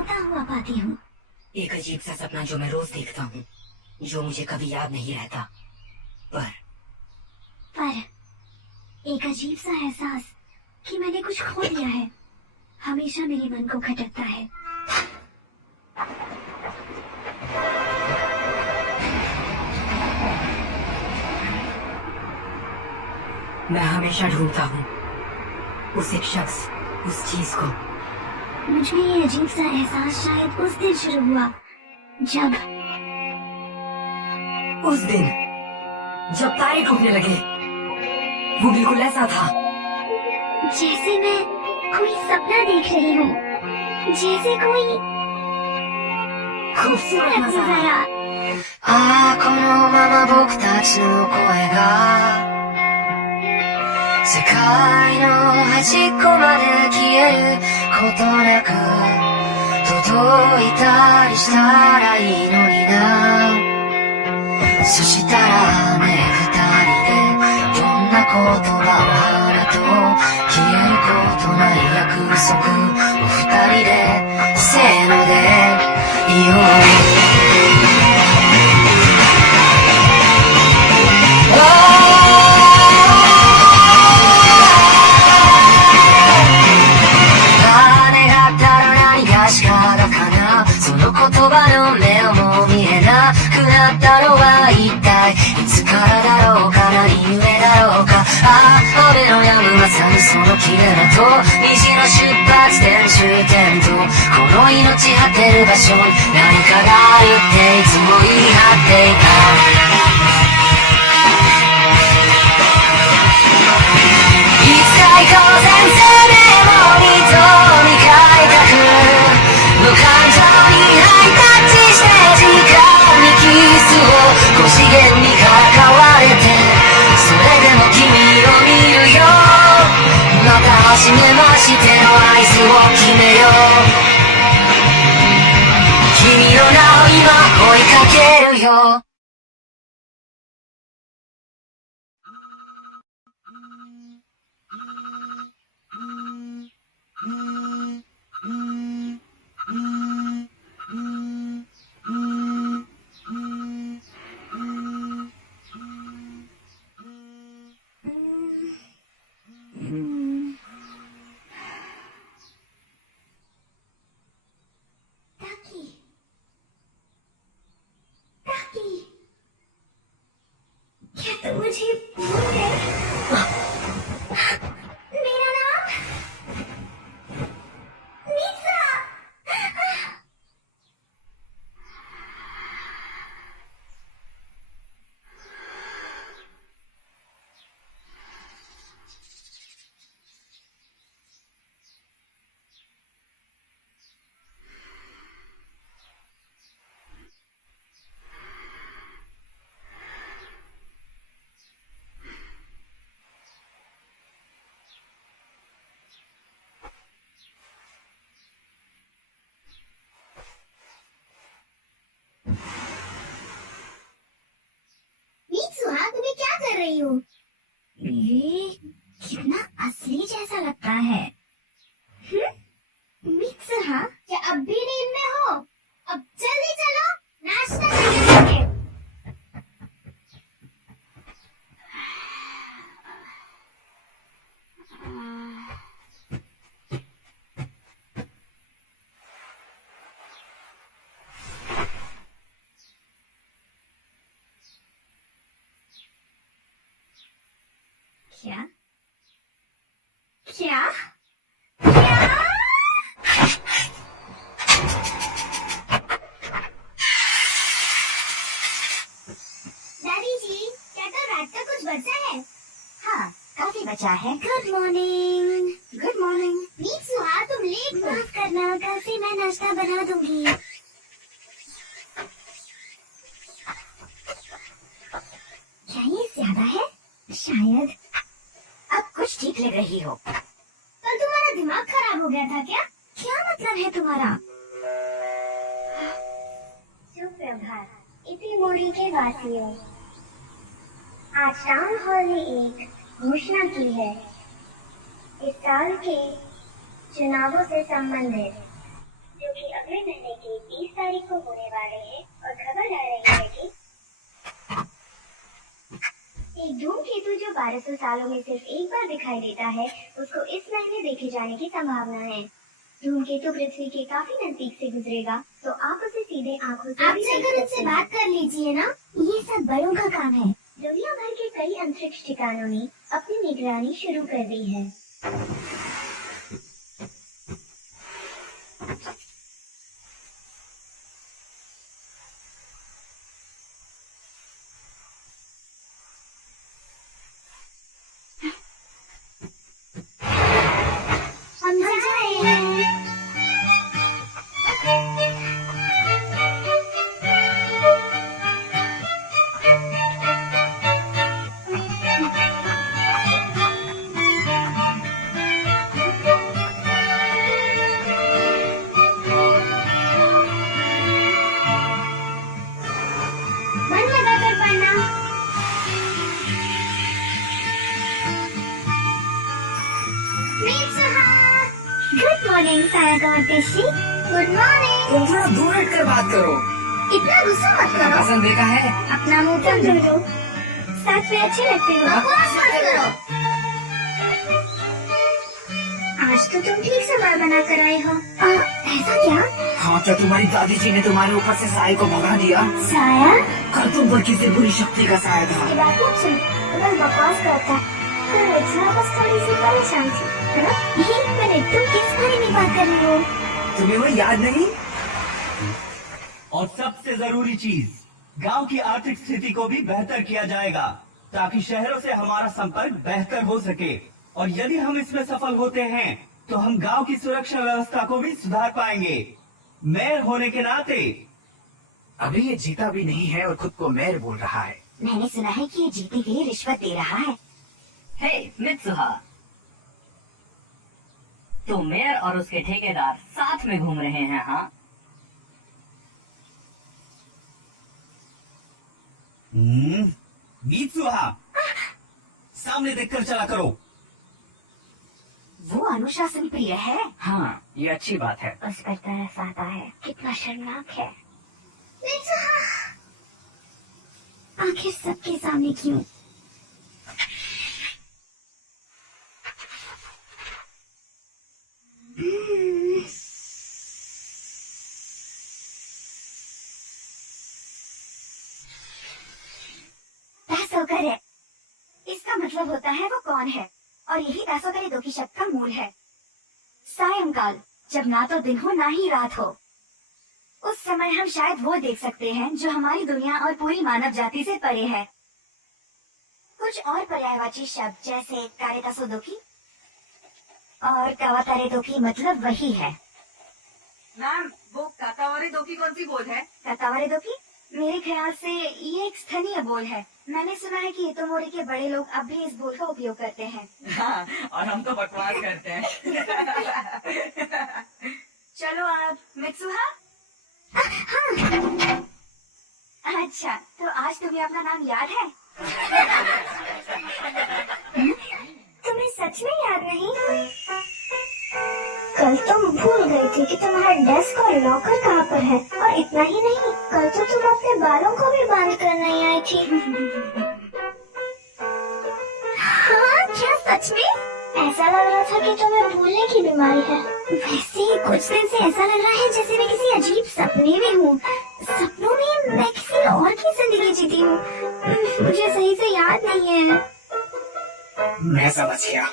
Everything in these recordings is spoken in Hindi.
सोता हुआ पाती हूँ। एक अजीब सा सपना जो मैं रोज देखता हूँ, जो मुझे कभी याद नहीं रहता। पर एक अजीब सा एहसास कि मैंने कुछ खो दिया है, हमेशा मेरे मन को खटकता है। मैं हमेशा ढूंढता हूँ उस एक शख्स, उस चीज को। मुझे ये अजीब सा एहसास शायद उस दिन शुरू हुआ जब तारे टूटने लगे। वो बिल्कुल ऐसा था जैसे मैं कोई सपना देख रही हूँ, जैसे कोई खूबसूरत नजारा। ああこのまま僕たちの声が世界の端っこまで消えることなく届いたりしたらいいのにな。そしたらね二人でどんな言葉を花と消えることない約束を二人でせーので言おう。その言葉の目をも見えなくなったのは一体いつからだろうか、何故だろうか。ああ雨の止むまさにその切れ目と虹の出発点終点とこの命果てる場所に何かがあるっていつも言い張っていた。いつか行こう全然メモリと未開拓の感情にハイタッチして時間にキスを5次元に関われてそれでも君を見るよ。また初めましての合図を決めよう。君の名を今追いかけるよ。क्या तुम मुझे भूल गए? मेरा नाम मीसा। तुम्हें क्या कर रही हो? ये कितना असली जैसा लगता है। मित्सुहा, क्या अब भी नींद में हो? अब जल्दी चलो, नाश्ता करने। क्या क्या क्या? दादी जी, क्या कल रात का कुछ बचा है? हाँ, काफी बचा है। Good morning. Good morning. Mitsuha, तुम लेट माफ करना, कल से मैं नाश्ता बना दूंगी। क्या ये ज्यादा है? शायद। अब कुछ ठीक लग रही हो। कल तुम्हारा दिमाग खराब हो गया था क्या? क्या मतलब है तुम्हारा? सुप्रभात इसी मोड़ी के वासियों, आज टाउन हॉल ने एक घोषणा की है। इस साल के चुनावों से संबंधित जो कि अगले महीने की 20 तारीख को होने वाले हैं और खबर आ रही है कि एक धूमकेतु जो 1200 सालों में सिर्फ एक बार दिखाई देता है, उसको इस महीने देखे जाने की संभावना है। धूमकेतु पृथ्वी के काफी नजदीक से गुजरेगा, तो आप उसे सीधे आंखों से आप चलकर उससे बात कर लीजिए ना। ये सब बड़ों का काम है। दुनिया भर के कई अंतरिक्ष ठिकानों ने अपनी निगरानी शुरू कर दी है। हम जा रहे हैं। मन लगाकर पढ़ना। गुड मॉर्निंग सायका और टेशी। Good morning. तुम थोड़ा दूर हटकर बात करो। इतना गुस्सा मत करो। पसंद देखा है। अपना मुंह कम जोड़ो। साथ में अच्छे लगते हो। बकवास मत करो। आज तो तुम ठीक से बाल बना कर आए हो। ऐसा क्या? हाँ, तो तुम्हारी दादी जी ने तुम्हारे ऊपर से साय को भगा दिया। साया? कल तुम पर किसी बुरी शक्ति का साया था। ये बात मत सुन। बस बकवास करता है। बस थोड़ी सी परेशान थी, है ना? 1 मिनट, तुम किस बारे में बात कर रही हो? तुम्हें वो याद नहीं? और सबसे जरूरी चीज, गांव की आर्थिक स्थिति को भी बेहतर किया जाएगा, ताकि शहरों से हमारा संपर्क बेहतर हो सके। और यदि हम इसमें सफल होते हैं, तो हम गांव की सुरक्षा व्यवस्था को भी सुधार पाएंगे। मेयर होने के नाते। अभी ये जीता भी नहीं है और खुद को मेयर बोल रहा है। मैंने सुना है कि ये जीते के लिए रिश्वत दे रहा है। हे मित्सुहा, तो मेयर और उसके ठेकेदार साथ में घूम रहे हैं? हाँ, मीत्सुहा, सामने देखकर चला करो। वो अनुशासन प्रिय है। हाँ, ये अच्छी बात है। उस पर तरस आता है। कितना शर्मनाक है। आखिर सबके सामने क्यों? दासोकर है। इसका मतलब होता है वो कौन है, और यही दासोकर दो की शब्द का मूल है। सायंकाल, जब ना तो दिन हो ना ही रात हो, उस समय हम शायद वो देख सकते हैं जो हमारी दुनिया और पूरी मानव जाति से परे है। कुछ और पर्यायवाची शब्द जैसे कारेतासोदोकी और कावातारेदोकी मतलब वही है। मैम, वो कातावारेदोकी कौन सी बोल है? कातावारेदोकी मेरे ख्याल से ये एक स्थनीय बोल है। मैंने सुना है कि हितोमोरी के बड़े लोग अब भी इस बोल का उपयोग करते हैं। हाँ, और हम तो बकवास करते हैं। चलो आप मित्सुहा। हाँ। अच्छा, तो आज तुम्हें अपना नाम याद है? तुम्हें सच में याद नहीं? कल तुम भूल गई थी कि तुम्हारा डेस्क और लॉकर कहाँ पर है, और इतना ही नहीं, कल तो तुम अपने बालों को भी बांध कर नहीं आई थी। हाँ, क्या सच में? ऐसा लग रहा था कि तुम्हें भूलने की बीमारी है। वैसे ही कुछ दिन से ऐसा लग रहा है जैसे मैं किसी अजीब सपने में हूँ। सपनों में मैं किसी और की जिंदगी जीती हूँ। मुझे सही से याद नहीं है। मैं समझ गया।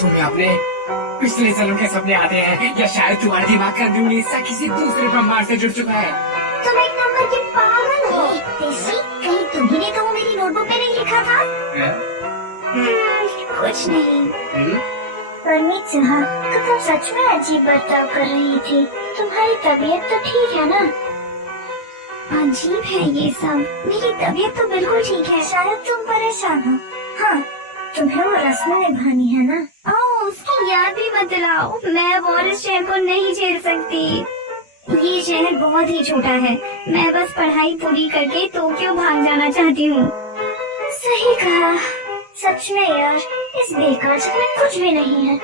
तुम्हें अपने पिछले सालों के सपने आते हैं, या शायद तुम्हारे दिमाग का अंदरूनी हिस्सा किसी दूसरे ब्रह्मांड से जुड़ चुका है। तुम एक नंबर के पागल हो। टेशी, कहीं तुम्ही ने तो वो मेरी नोटबुक में नहीं लिखा था? कुछ नहीं। पर मित्सुहा, तो तुम सच में अजीब बर्ताव कर रही थी। तुम्हारी तबीयत तो ठीक है ना? अजीब है ये सब। मेरी तबीयत तो बिल्कुल ठीक है। शायद तुम परेशान हो। हाँ, तुम्हें वो रस्में निभानी है ना? ओह, उसकी याद भी मत दिलाओ। मैं अब और इस शहर को नहीं झेल सकती। ये शहर बहुत ही छोटा है। मैं बस पढ़ाई पूरी करके टोक्यो भाग जाना चाहती हूँ। सही कहा। सच में यार, इस बेकार शहर में कुछ भी नहीं है।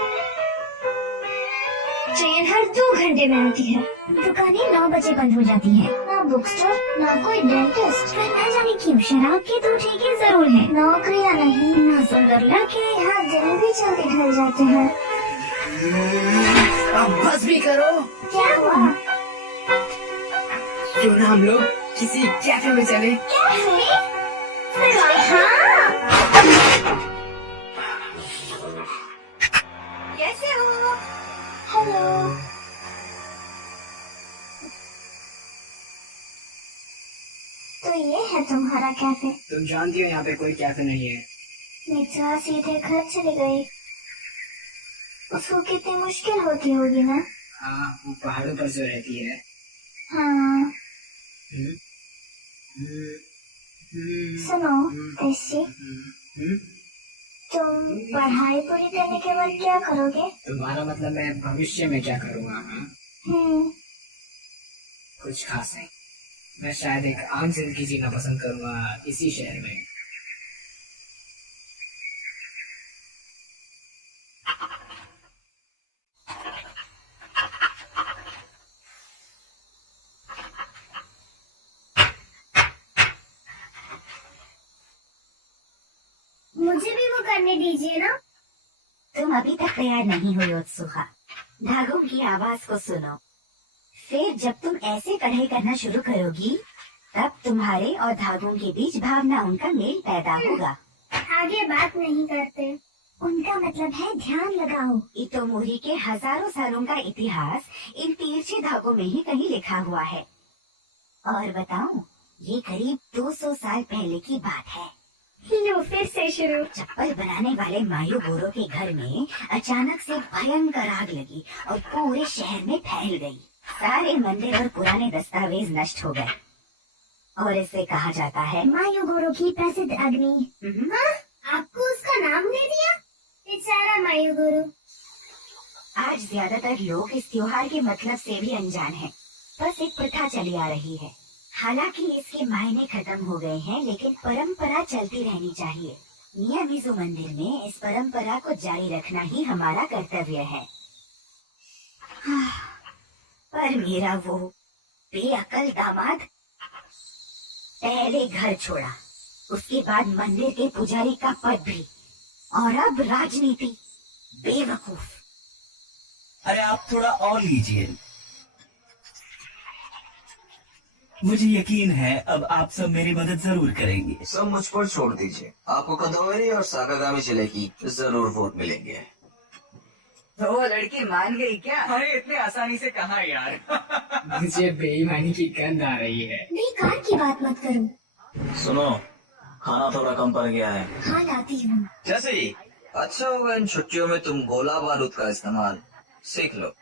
ट्रेन हर 2 घंटे में आती है। दुकानें 9 बजे बंद हो जाती हैं। ना बुक स्टोर, ना कोई डेंटिस्ट। पर न जाने क्यों शराब के तो ठेके जरूर हैं। नौकरियां नहीं, ना सुंदर लड़के। यहाँ दिन भी जल्दी ढल जाते हैं। अब बस भी करो। क्या हुआ? क्यों ना हम लोग किसी कैफे में चले? कैसे हो? हेलो। तो ये है तुम्हारा कैफे? तुम जानती हो यहाँ पे कोई कैफे नहीं है। मित्रा सीधे घर चली गई। उसको कितनी मुश्किल होती होगी ना? हाँ, वो पहाड़ों पर जो रहती है। हाँ। हम्म, हम्म, सुनो ऐसी, तुम पढ़ाई पूरी करने के बाद क्या करोगे? तुम्हारा मतलब मैं भविष्य में क्या करूँगा? हाँ? कुछ खास नहीं। मैं शायद एक आम जिंदगी जीना पसंद करूँगा इसी शहर में। मुझे भी वो करने दीजिए ना। तुम अभी तक तैयार नहीं हुई उत्सुका। धागों की आवाज को सुनो। फिर जब तुम ऐसे कढ़ाई करना शुरू करोगी तब तुम्हारे और धागों के बीच भावना उनका मेल पैदा होगा। आगे बात नहीं करते। उनका मतलब है ध्यान लगाओ। इतोमोरी के हजारों सालों का इतिहास इन तिरछे धागों में ही कहीं लिखा हुआ है। और बताऊं, ये करीब 200 साल पहले की बात है। लो फिर से शुरू। चप्पल बनाने वाले मायू गोरो के घर में अचानक से भयंकर आग लगी और पूरे शहर में फैल गई। सारे मंदिर और पुराने दस्तावेज नष्ट हो गए और इसे कहा जाता है मायूगोरो की प्रसिद्ध अग्नि। हाँ? आपको उसका नाम दे दिया? बेचारा मायूगोरो। आज ज्यादातर लोग इस त्योहार के मतलब से भी अनजान हैं। बस एक प्रथा चली आ रही है। हालांकि इसके मायने खत्म हो गए हैं, लेकिन परंपरा चलती रहनी चाहिए। नियामिज़ू मंदिर में इस परंपरा को जारी रखना ही हमारा कर्तव्य है। पर मेरा वो बेअकल दामाद पहले घर छोड़ा, उसके बाद मंदिर के पुजारी का पद भी, और अब राजनीति। बेवकूफ। अरे आप थोड़ा और लीजिए। मुझे यकीन है अब आप सब मेरी मदद जरूर करेंगे। सब मुझ पर छोड़ दीजिए। आपको कदोवेरी और साकागामी जिले की जरूर वोट मिलेंगे। तो वो लड़की मान गई क्या? अरे इतने आसानी से कहा यार। मुझे बेईमानी की गंध आ रही है। बेकार की बात मत करो। सुनो, खाना थोड़ा कम पड़ गया है। हाँ लाती हूँ। जैसे अच्छा होगा इन छुट्टियों में तुम गोला बारूद का इस्तेमाल सीख लो।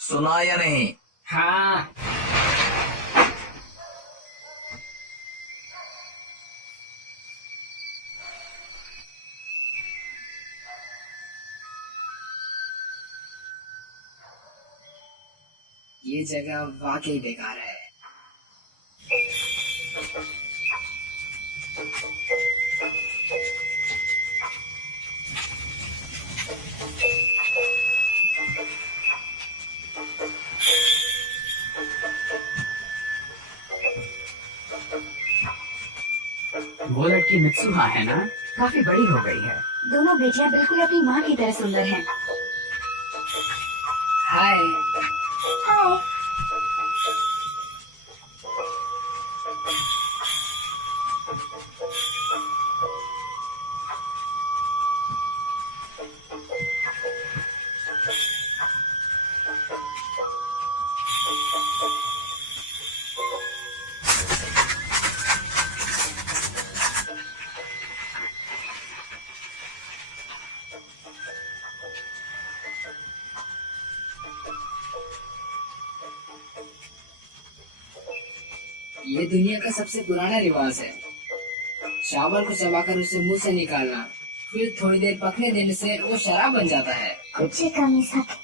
सुना या नहीं? हाँ। ये जगह वाकई बेकार है। वो लड़की मित्सुहा है ना? काफी बड़ी हो गई है। दोनों बेटियां बिल्कुल अपनी माँ की तरह सुंदर हैं। हाय। हाय। ये दुनिया का सबसे पुराना रिवाज है। चावल को चबाकर उसे मुंह से निकालना, फिर थोड़ी देर पकने देने से वो शराब बन जाता है। कुछ ही कमी सके।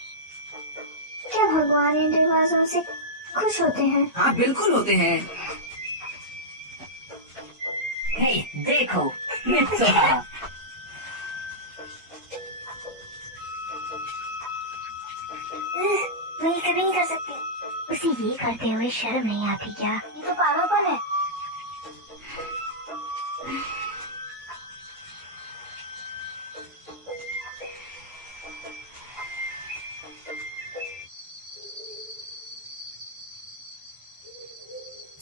क्या भगवान इन रिवाजों से खुश होते हैं? हाँ बिल्कुल होते हैं। हे, देखो मित्सुहा। मैं ये कभी नहीं कर सकती। उसे ये करते हुए शर्म नहीं आती क्या? ये तो पागलपन है।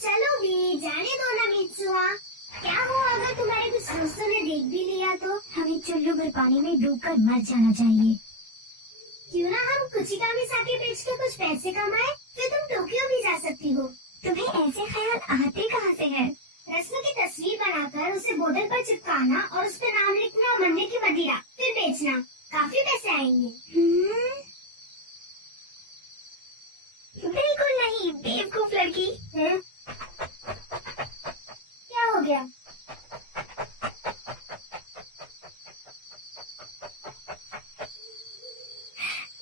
चलो भी जाने दो ना मित्सुआ। क्या हो अगर तुम्हारे कुछ दोस्तों ने देख भी लिया तो? हमें चुल्लू में पानी में डूबकर मर जाना चाहिए। क्यों ना हम कुचिकामी साके बेच के कुछ पैसे कमाए, फिर तुम टोक्यो भी जा सकती हो। तुम्हें ऐसे ख्याल आते कहाँ से हैं? रस्म की तस्वीर बनाकर उसे बोतल पर चिपकाना और उस पर नाम लिखना और मरने की मदिरा, फिर बेचना। काफी पैसे आएंगे। बिल्कुल नहीं बेवकूफ लड़की। क्या हो गया?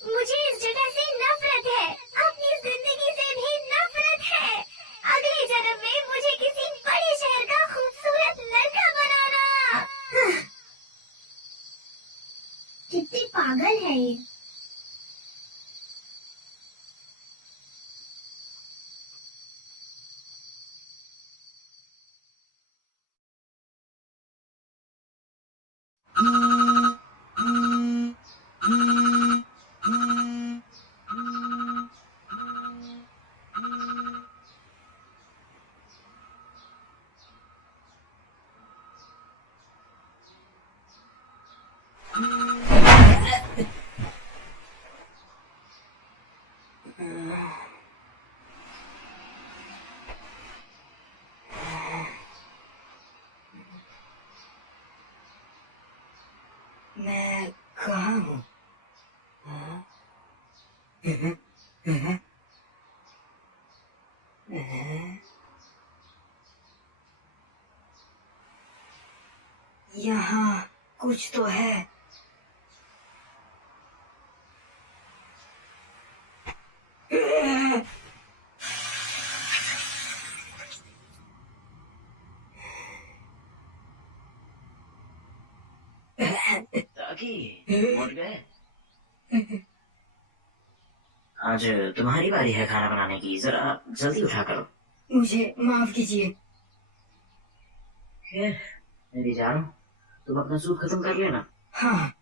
मुझे इस जगह से नफरत है, अपनी जिंदगी से भी नफरत है। अगले जन्म में मुझे किसी बड़े शहर का खूबसूरत लड़का बनाना। कितनी पागल है ये। मैं कहाँ हूँ? यहाँ कुछ तो है। ताकि उठ गए। आज तुम्हारी बारी है खाना बनाने की, जरा जल्दी उठा करो। मुझे माफ कीजिए। खैर मैं भी जा रहा हूँ, तुम अपना सूप खत्म कर लेना। हाँ।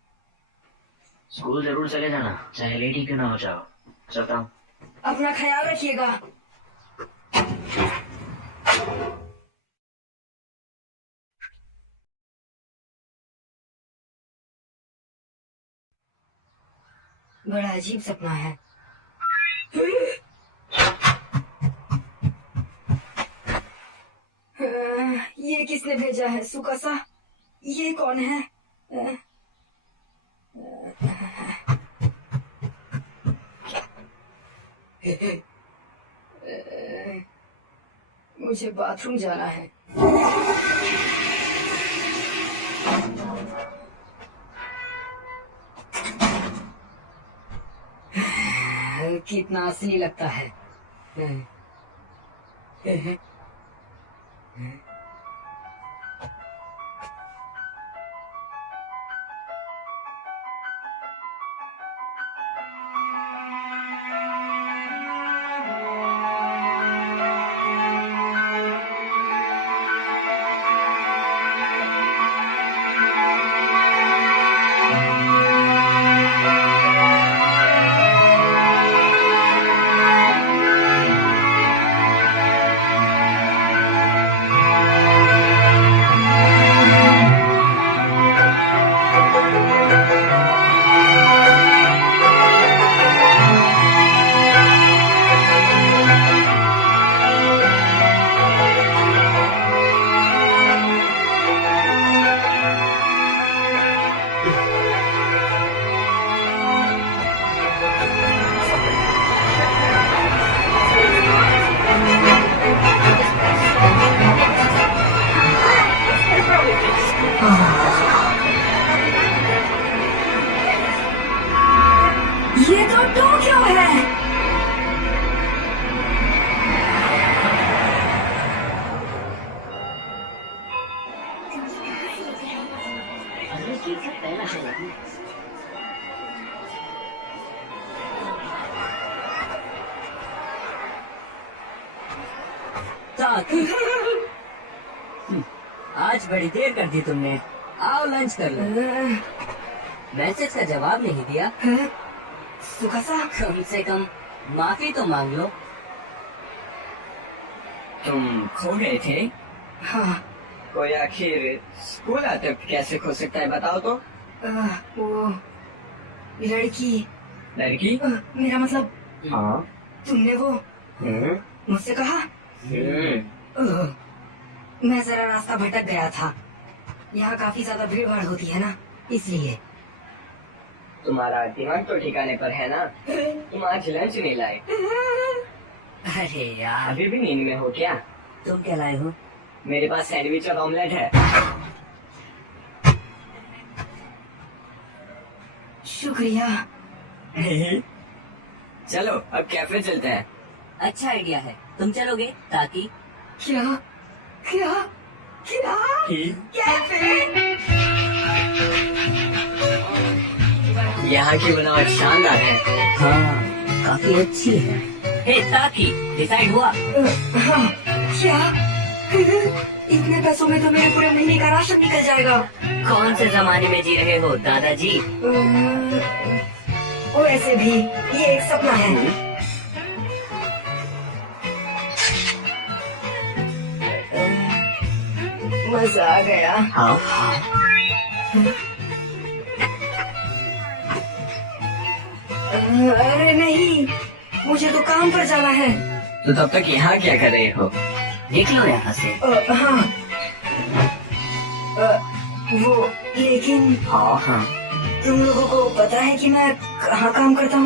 स्कूल जरूर चले जाना, चाहे लेट ही क्यों ना हो जाओ। चलता हूँ। अपना ख्याल रखिएगा। बड़ा अजीब सपना है। ये किसने भेजा है? सुकासा, ये कौन है? मुझे बाथरूम जाना है। कितना असली लगता है। मजाक। आज बड़ी देर कर दी तुमने। आओ लंच कर लो। मैसेज का जवाब नहीं दिया। सुकासा, कम से कम माफी तो मांग लो। तुम खो गए थे? हाँ, कोई आखिर स्कूल आते वक्त कैसे खो सकता है, बताओ तो। वो लड़की, लड़की? मेरा मतलब हाँ। तुमने वो मुझसे कहा? मैं जरा रास्ता भटक गया था। यहाँ काफी ज्यादा भीड़ भाड़ होती है ना, इसलिए। तुम्हारा दिमाग तो ठिकाने पर है ना? तुम आज लंच नहीं लाए? अरे यार, अभी भी नींद में हो क्या? तुम क्या लाए हो? मेरे पास सैंडविच और ऑमलेट है। शुक्रिया। चलो अब कैफे चलते हैं। अच्छा आइडिया है, तुम चलोगे ताकि? क्या क्या क्या कैफे? यहाँ की बनावट शानदार है। हाँ, काफी अच्छी है। हे ताकि, डिसाइड हुआ? हाँ, क्या? इतने पैसों में तो मेरे पूरे महीने का राशन निकल जाएगा। कौन से जमाने में जी रहे हो दादाजी? वैसे भी ये एक सपना है। मजा आ गया। हाँ। अरे नहीं, मुझे तो काम पर जाना है। तो तब तक यहाँ क्या कर रहे हो? देख लो यहाँ से। हाँ, वो लेकिन हाँ। तुम लोगों को पता है कि मैं कहाँ काम करता हूँ?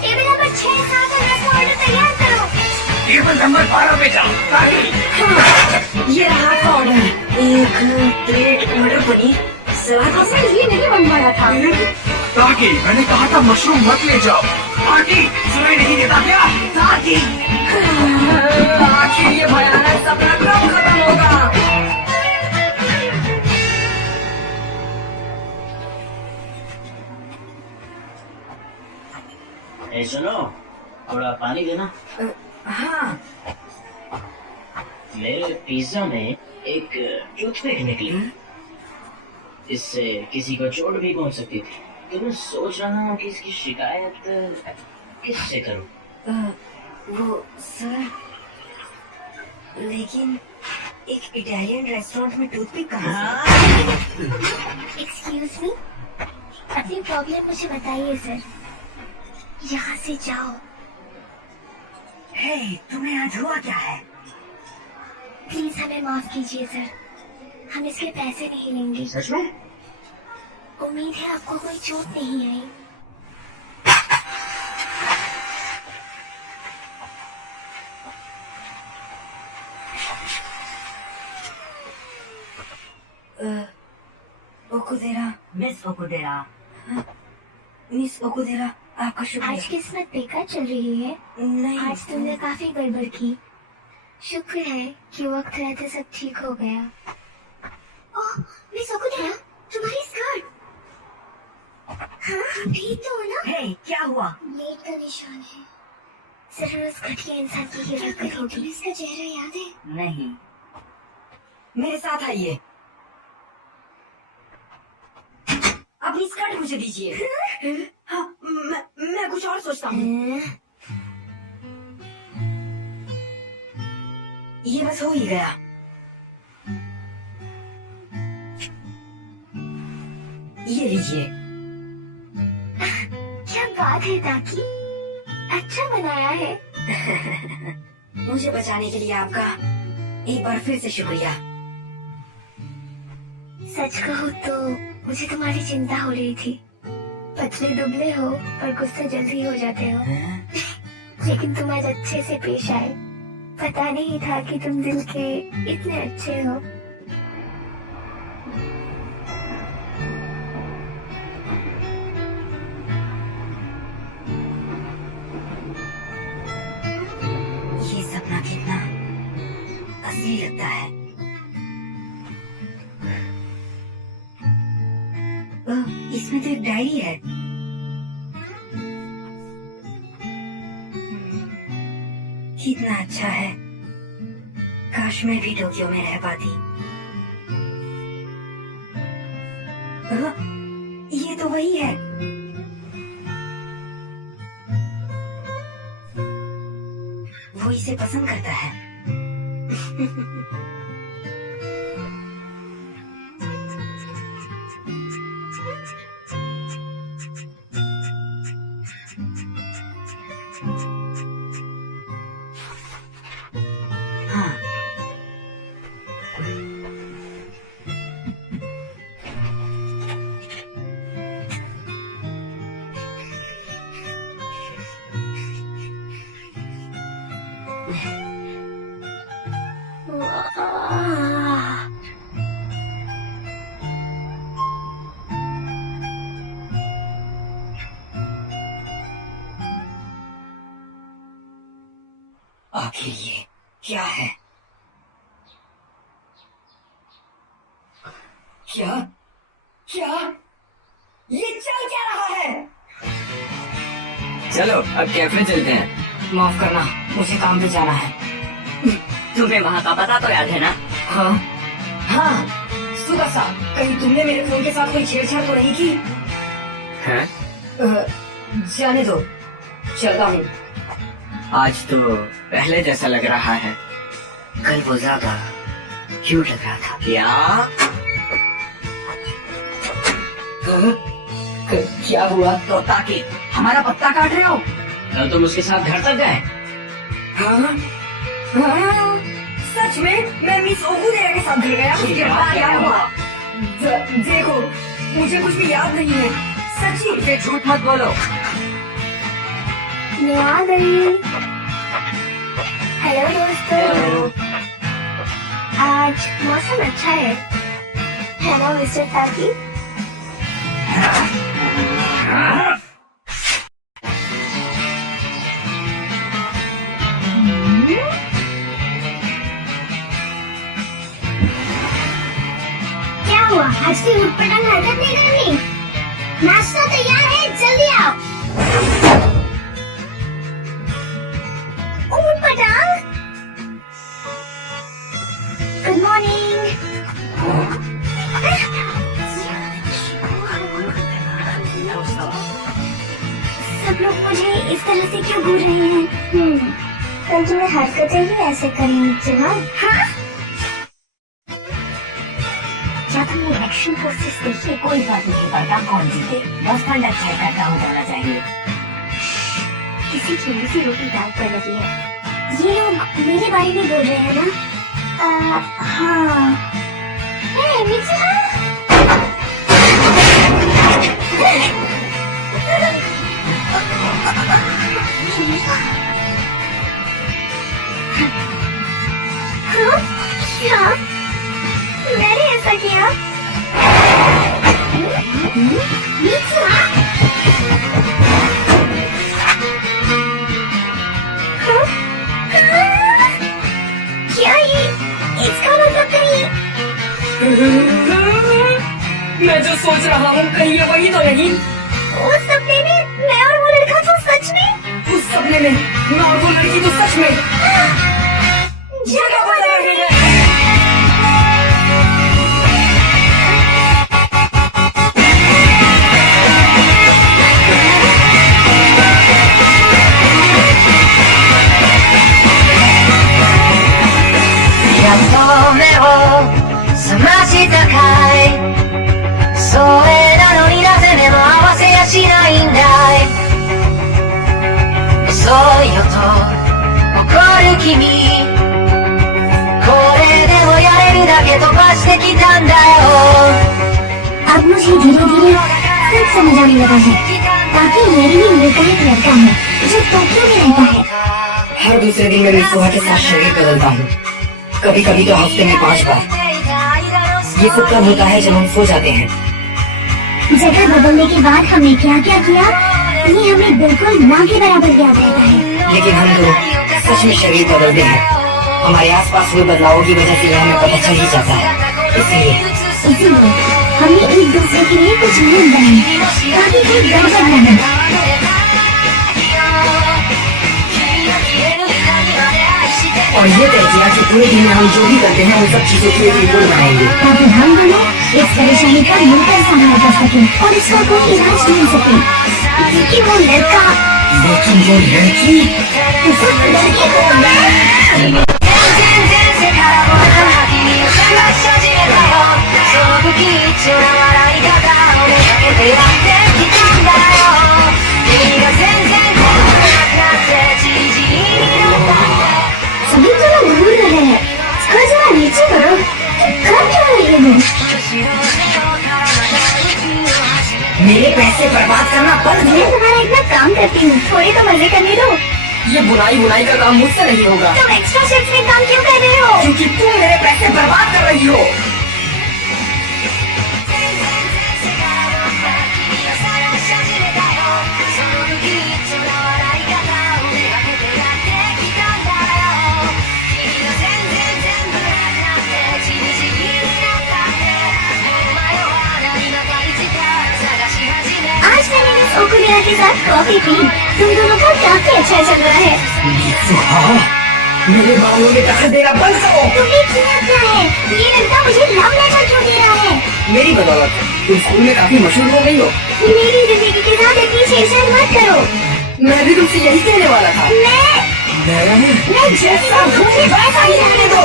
टेबल नंबर 6, 7 और 10 का ऑर्डर तैयार करो। टेबल नंबर 12 पे जाओ। हाँ, ये रहा आपका ऑर्डर। एक प्लेट मटर पनीर सलाद। असल ये नहीं बनवाया था। ताकि मैंने कहा था मशरूम मत ले जाओ। ताकि सुनाई नहीं देता क्या? ताकि आखिर ये भयानक सपना कब खत्म होगा? ए सुनो, थोड़ा पानी देना। हाँ, मेरे पिज्जा में एक टूथपिक निकली। इससे किसी को चोट भी पहुंच सकती थी। तो मैं सोच रहा हूँ कि इसकी शिकायत किससे करूँ? वो सर, लेकिन एक इटालियन रेस्टोरेंट में टूथपिक कहाँ से? एक्सक्यूज मी, अपनी प्रॉब्लम मुझे बताइए सर। यहाँ से जाओ। हे, तुम्हें आज हुआ क्या है? प्लीज हमें माफ कीजिए सर, हम इसके पैसे नहीं लेंगे। सच में? उम्मीद है आपको कोई चोट नहीं आई। ओकुदेरा। मिस ओकुडेरा। मिस ओकुदेरा, आपका शुक्रिया। आज किस्मत बेकार चल रही है। नहीं, आज तुमने काफी गड़बड़ की। शुक्र है कि वक्त रहते सब ठीक हो गया। ओह, मिस ओकुदेरा, तुम्हारी स्कर्ट। हाँ, ठीक तो हो ना? हे, क्या हुआ? ब्लेड का निशान है। जरूर उस घटिया इंसान की गिरफ्तारी होगी। इसका चेहरा याद है? नहीं। मेरे साथ आइए। अपनी स्कर्ट मुझे दीजिए। हाँ, मैं कुछ और सोचता हूँ। ये बस हो ही गया। ये लीजिए। क्या बात है ताकि, अच्छा बनाया है। मुझे बचाने के लिए आपका एक बार फिर से शुक्रिया। सच कहूँ तो मुझे तुम्हारी चिंता हो रही थी। पतले दुबले हो पर गुस्से जल्दी हो जाते हो। लेकिन तुम आज अच्छे से पेश आए। पता नहीं था कि तुम दिल के इतने अच्छे हो। ये सपना कितना असली लगता है। इसमें तो एक डायरी है। कितना अच्छा है। काश मैं भी टोक्यो में रह पाती। ये तो वही है। वो इसे पसंद करता है। हाँ, आखिर ये क्या है? क्या क्या ये चल क्या रहा है? चलो अब कैफे चलते हैं। माफ करना, मुझे काम पे जाना है। तुम्हें वहाँ का पता तो याद है ना? हाँ हाँ, सुबह सा कहीं तुमने मेरे फोन के साथ कोई छेड़छाड़ तो नहीं की? हैं? जाने दो, चलता हूँ। आज तो पहले जैसा लग रहा है। कल वो ज्यादा क्यूट लग रहा था। क्या? क्या हुआ? तो ताकि हमारा पत्ता काट रहे हो? कल तुम उसके साथ घर तक गए? हाँ हाँ, सच में मैं मिस ओकुनेरा के साथ घर गया। उसके बाद क्या हुआ? देखो, मुझे कुछ भी याद नहीं है, सच्ची। मुझे झूठ मत बोलो। मैं आ गई। हेलो दोस्तों। आज मौसम अच्छा है ना मिस्टर ताकि? क्या हुआ? आज की उठपटांग हरकत नहीं करनी? नाश्ता तैयार है, जल्दी आओ। उठपटांग। Good morning. सब लोग मुझे इस तरह से क्यों घूर रहे हैं? कल तुम्हें हरकतें ही ऐसे करेंगी जवाब। हाँ? क्या तुमने इलेक्शन प्रोसेस देखिए? कोई बात नहीं पड़ता कौन जीते, बस फंड अच्छा का काम होना चाहिए। किसी चीनी सी रोटी दाल पर लगी है। ये लोग मेरे बारे में बोल रहे हैं ना? हाँ। हे मित्सुहा। हाँ? क्या? मैंने ऐसा किया? मित्सुहा? हाँ? क्या ये? इसका मतलब कहीं? मैं जो सोच रहा हूँ कहीं ये वही तो नहीं? उस सपने में मैं और वो लड़का तो सच में? उस सपने में मैं और वो लड़की तो सच में जगह बदल रही है। अब मुझे धीरे धीरे सब समझ आने लगा है। ताकि मेरी भी उम्र का एक लड़का है जो टोक्यो में रहता है। हर दूसरे दिन मैं मित्सुहा के साथ शरीर बदलता हूँ, कभी कभी तो हफ्ते में 5 बार। ये सब तब होता है जब हम सो जाते हैं। जगह बदलने के बाद हमने क्या क्या किया ये हमें बिल्कुल ना के बराबर याद रहता है। लेकिन हम लोग सच में शरीर बदलते हैं। हमारे आसपास हुए बदलावों की वजह से यह हमें पता चल ही जाता है। इसीलिए हमने एक दूसरे के लिए कुछ नियम बनाए ताकि कोई गड़बड़ न हो। और ये तय किया कि पूरे दिन में हम जो भी करते हैं उन सब चीजों की एक रिपोर्ट बनाएंगे, ताकि हम दोनों इस परेशानी का मिलकर सामना कर सकें और इसका कोई इलाज ढूंढ सकें। क्योंकि वो लड़का, लेकिन वो लड़की, उस लड़के को मैं 全然から僕は君を探し始めたよその不吉な笑い方をめがけてやってきたんだよ君が全然怖くなくなってじじいになったって सभी को ना भूल रहे हैं। थोड़ा जरा नीचे करो, कर क्या रहे हो? मेरे पैसे बर्बाद करना बंद मैं करो। तुम्हारा इतना काम करती हूँ, थोड़ी तो मजे करने दो। ये बुनाई का काम मुझसे नहीं होगा, तुम एक्स्ट्रा शिफ्ट में काम क्यों कर रहे हो? क्योंकि तुम मेरे पैसे बर्बाद कर रही हो। 君を探し始めたよその不吉な笑い方をめがけてやってきたんだよ君が全部なくなってじじいになったってお前は何また一から探し始め आज मैंने मिस ओकुनिया के साथ कॉफी पी। तुम दोनों का काफी अच्छा चल रहा है। मेरे बालों में दखल देना बंद करो। तुम्हें किया क्या है? ये लड़का मुझे लव लेटर क्यों दे रहा है? मेरी बदौलत तुम स्कूल में काफी मशहूर हो गई हो। मेरी जिंदगी के साथ इतनी छेड़छाड़ मत करो। मैं भी तुमसे यही कहने वाला था। मैं जैसा हूँ वैसा ही रहने दो।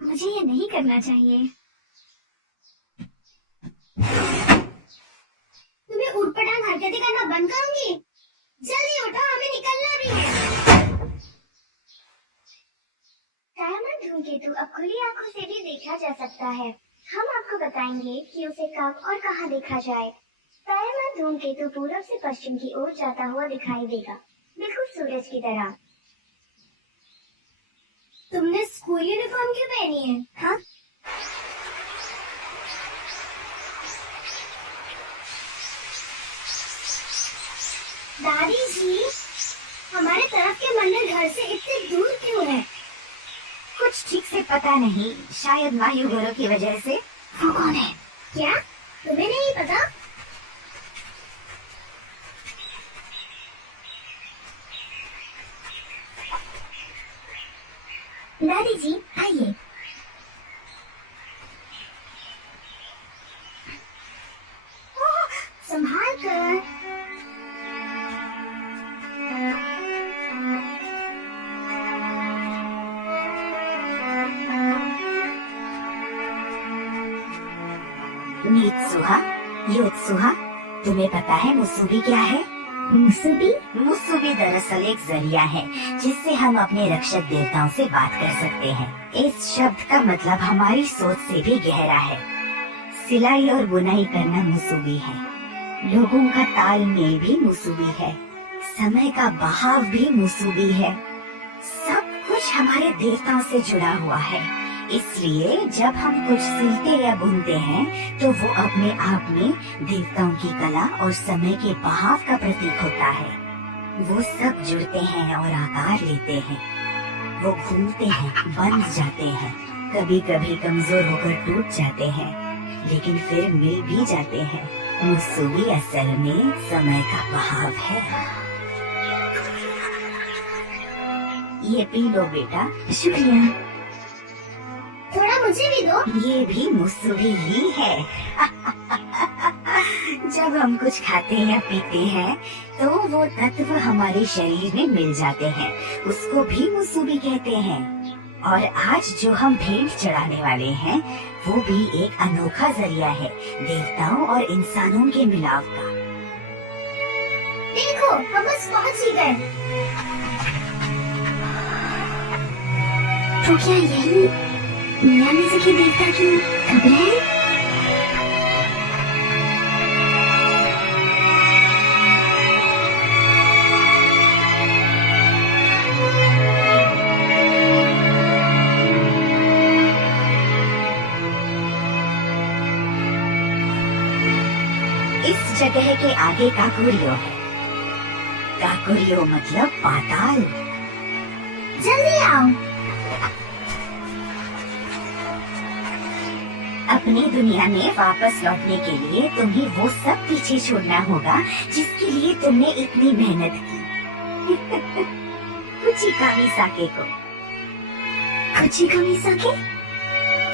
मुझे ये नहीं करना चाहिए। तुम्हें उठपटांग हरकतें करना बंद करूंगी। जल्दी उठो, हमें निकलना भी है। डायमंड धूमकेतु अब खुली आंखों से भी देखा जा सकता है। हम आपको बताएंगे कि उसे कब और कहाँ देखा जाए। डायमंड धूमकेतु पूरब से पश्चिम की ओर जाता हुआ दिखाई देगा, बिल्कुल सूरज की तरह। तुमने स्कूल यूनिफॉर्म क्यों पहनी है? हाँ, दादी जी, हमारे तरफ के मंदिर घर से इतने दूर क्यों है? कुछ ठीक से पता नहीं, शायद मायूगरों की वजह से। वो कौन है? क्या तुम्हें नहीं पता? दादी जी आइए। संभाल कर। मीत्सुहा, योत्सुहा, तुम्हें पता है मुसुबी क्या है? मुसुबी? मुसुबी दरअसल एक जरिया है जिससे हम अपने रक्षक देवताओं से बात कर सकते हैं। इस शब्द का मतलब हमारी सोच से भी गहरा है। सिलाई और बुनाई करना मुसुबी है, लोगों का तालमेल भी मुसुबी है, समय का बहाव भी मुसुबी है। सब कुछ हमारे देवताओं से जुड़ा हुआ है। इसलिए जब हम कुछ सिलते या बुनते हैं तो वो अपने आप में देवताओं की कला और समय के बहाव का प्रतीक होता है। वो सब जुड़ते हैं और आकार लेते हैं। वो घूमते हैं, बंध जाते हैं, कभी कभी कमजोर होकर टूट जाते हैं, लेकिन फिर मिल भी जाते हैं। मुसुबी असल में समय का बहाव है। ये पी लो बेटा। शुक्रिया। थोड़ा मुझे भी दो। ये भी मुसुबी ही है। जब हम कुछ खाते या पीते हैं तो वो तत्व हमारे शरीर में मिल जाते हैं, उसको भी मुसुबी कहते हैं। और आज जो हम भेंट चढ़ाने वाले हैं वो भी एक अनोखा जरिया है देवताओं और इंसानों के मिलाप का। देखो, हम बस पहुंच ही गए। तो क्या यही मियामिज़ुकी देवता की कब्र है? इस जगह के आगे काकुरियो है। काकुरियो मतलब पाताल। जल्दी आओ। अपनी दुनिया में वापस लौटने के लिए तुम्हें वो सब पीछे छोड़ना होगा जिसके लिए तुमने इतनी मेहनत की। कुचिकामी साके को। कुचिकामी साके?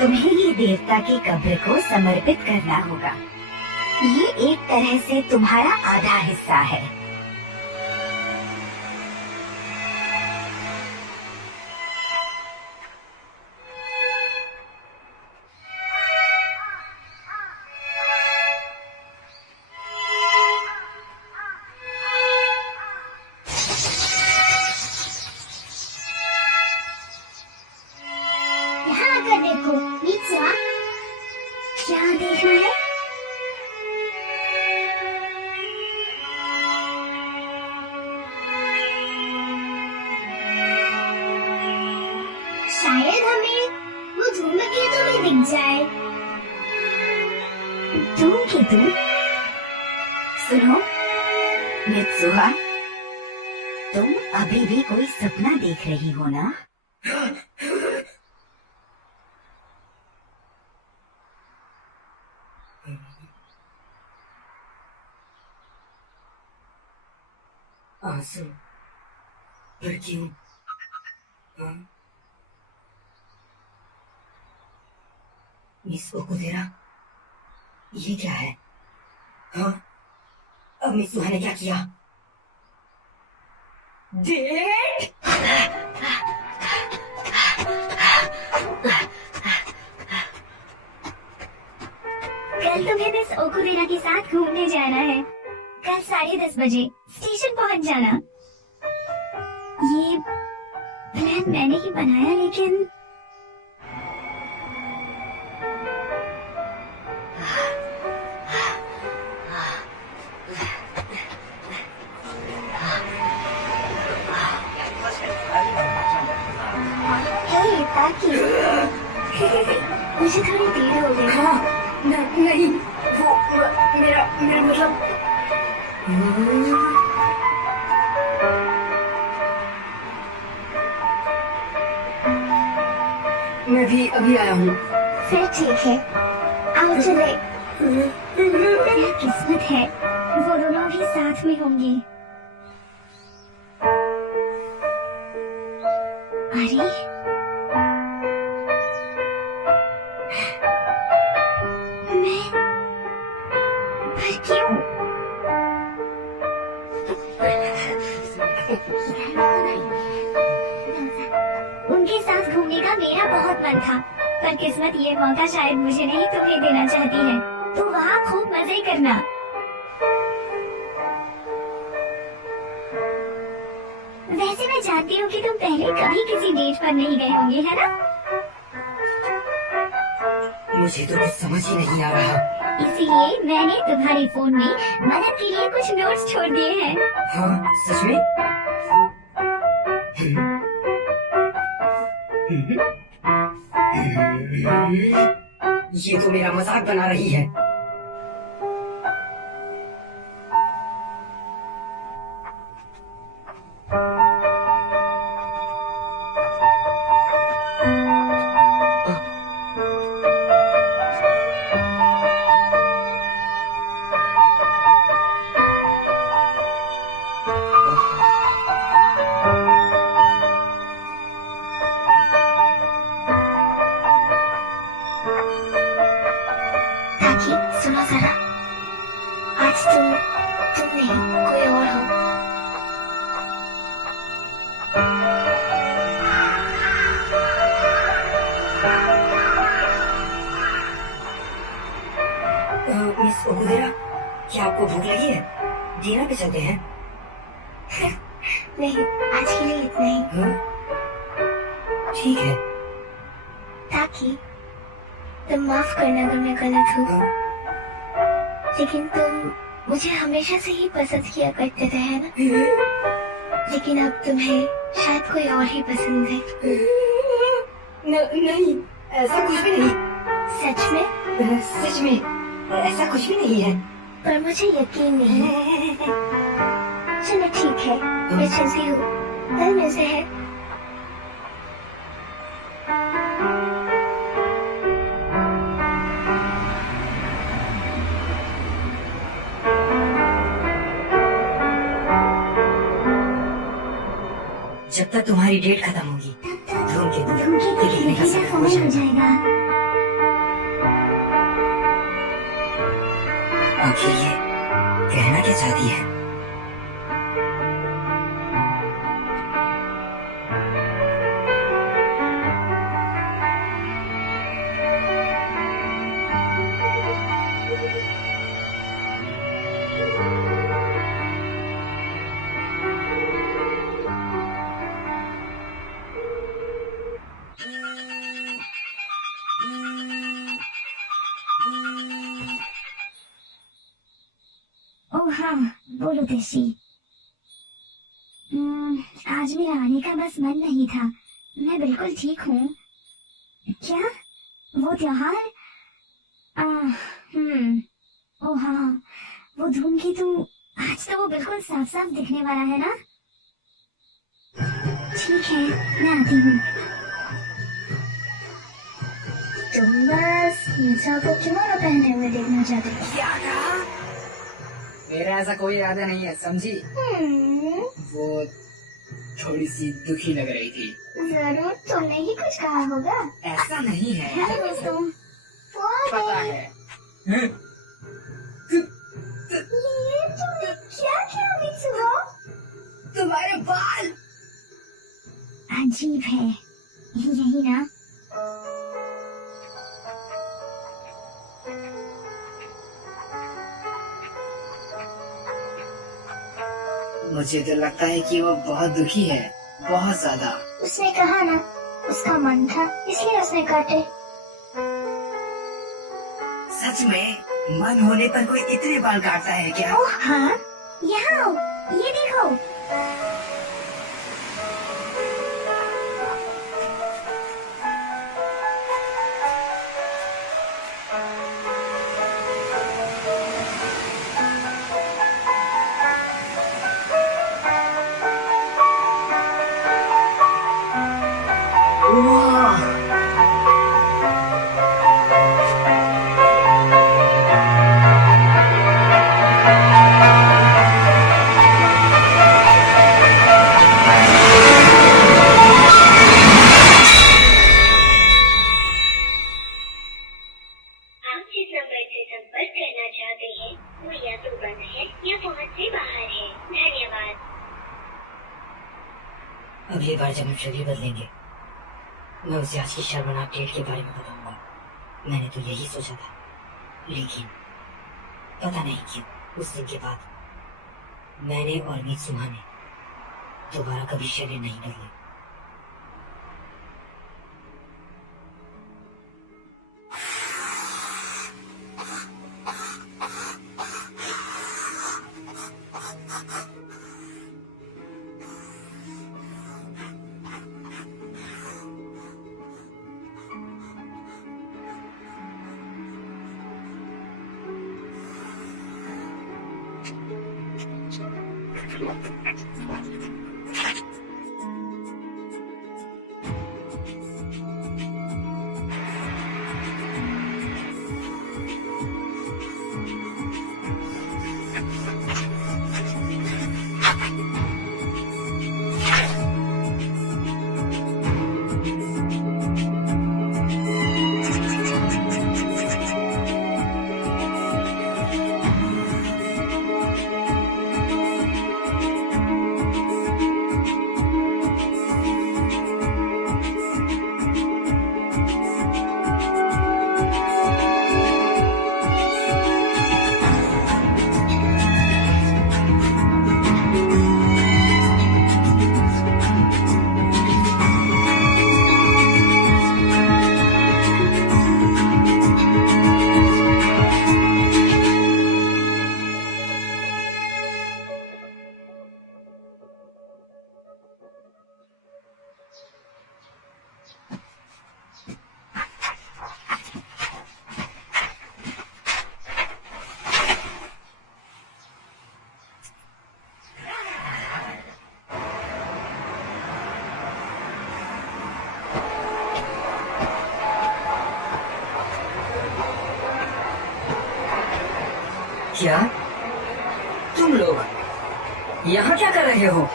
तुम्हें ये देवता की कब्र को समर्पित करना होगा। ये एक तरह से तुम्हारा आधा हिस्सा है। यहाँ आकर देखो मित्सुआ। क्या देखना है? शायद हमें वो धूमकेतु में दिख जाए। धूमकेतु? सुनो मित्सुहा, तुम अभी भी कोई सपना देख रही हो ना? आंसू पर क्यों? मिस ओकुदेरा, ये क्या है? हाँ, अब मिस सुहा ने क्या किया? डेड! कल तुम्हें मिस ओकुदेरा के साथ घूमने जाना है। कल 10:30 बजे स्टेशन पहुंच जाना। ये प्लान मैंने ही बनाया, लेकिन हे ताकि मुझे थोड़ी देर हो गई। हाँ, नहीं, वो मेरा मतलब मैं भी अभी आया हूँ। फिर ठीक है, आओ चले। मेरी किस्मत है, वो दोनों भी साथ में होंगे। अरे मैं पर क्यों? उनके साथ घूमने का मेरा बहुत मन था, पर किस्मत ये मौका शायद मुझे नहीं तुम्हें देना चाहती है। तो वहाँ खूब मजे करना। वैसे मैं जानती हूँ कि तुम पहले कभी किसी डेट पर नहीं गए होंगे, है ना? मुझे तो कुछ समझ ही नहीं आ रहा। इसीलिए मैंने तुम्हारे फोन में मदद के लिए कुछ नोट्स छोड़ दिए हैं। हाँ, सच में? ये तो मेरा मजाक बना रही है। ताकि सुनो जरा, आज तुम नहीं, कोई और हो। मिस ओकुदेरा, क्या आपको भूख लगी है? डिनर पे चलते हैं। नहीं, आज के लिए इतना ही। हाँ? ठीक है। ताकि तुम माफ करना अगर मैं गलत हूँ, हाँ? लेकिन तुम मुझे हमेशा से ही पसंद किया करते थे, है ना? लेकिन अब तुम्हें शायद कोई और ही पसंद है। नहीं, ऐसा कुछ भी नहीं। सच में? सच में ऐसा कुछ भी नहीं है। पर मुझे यकीन नहीं है। चलो ठीक है, मैं चलती हूँ, कल मिलते हैं। जब तक तुम्हारी डेट खत्म होगी धूमकेतु दिखने का समय हो हो जाएगा। जाएगा। आखिर ये कहना क्या चाहती है? ओह हाँ, बोलो देसी। आज मेरा आने का बस मन नहीं था। मैं बिल्कुल ठीक हूँ। क्या? वो त्योहार? ओह हाँ, वो धूमकेतु। आज तो वो बिल्कुल साफ साफ दिखने वाला है ना? ठीक है, मैं आती हूँ। तुम बस मिर्जा को किमोनो पहने हुए देखना चाहते हो? क्या कहा? मेरा ऐसा कोई इरादा नहीं है, समझी? वो थोड़ी सी दुखी लग रही थी। जरूर तुमने ही कुछ कहा होगा। ऐसा नहीं है। हेलो दोस्तों। पता है। ये तुमने क्या किया मित्सुहो? तुम्हारे बाल अजीब है, यही ना? मुझे तो लगता है कि वो बहुत दुखी है, बहुत ज्यादा। उसने कहा ना, उसका मन था इसलिए उसने काटे। सच में मन होने पर कोई इतने बाल काटता है क्या? ओह हाँ, यहाँ आओ, ये देखो। अगली बार जब हम शरीर बदलेंगे मैं उसे आज की शर्मनाक डेट के बारे में बताऊंगा। मैंने तो यही सोचा था, लेकिन पता नहीं क्यों उस दिन के बाद मैंने और मित्सुहा ने दोबारा कभी शरीर नहीं बदले। क्या तुम लोग यहाँ क्या कर रहे हो?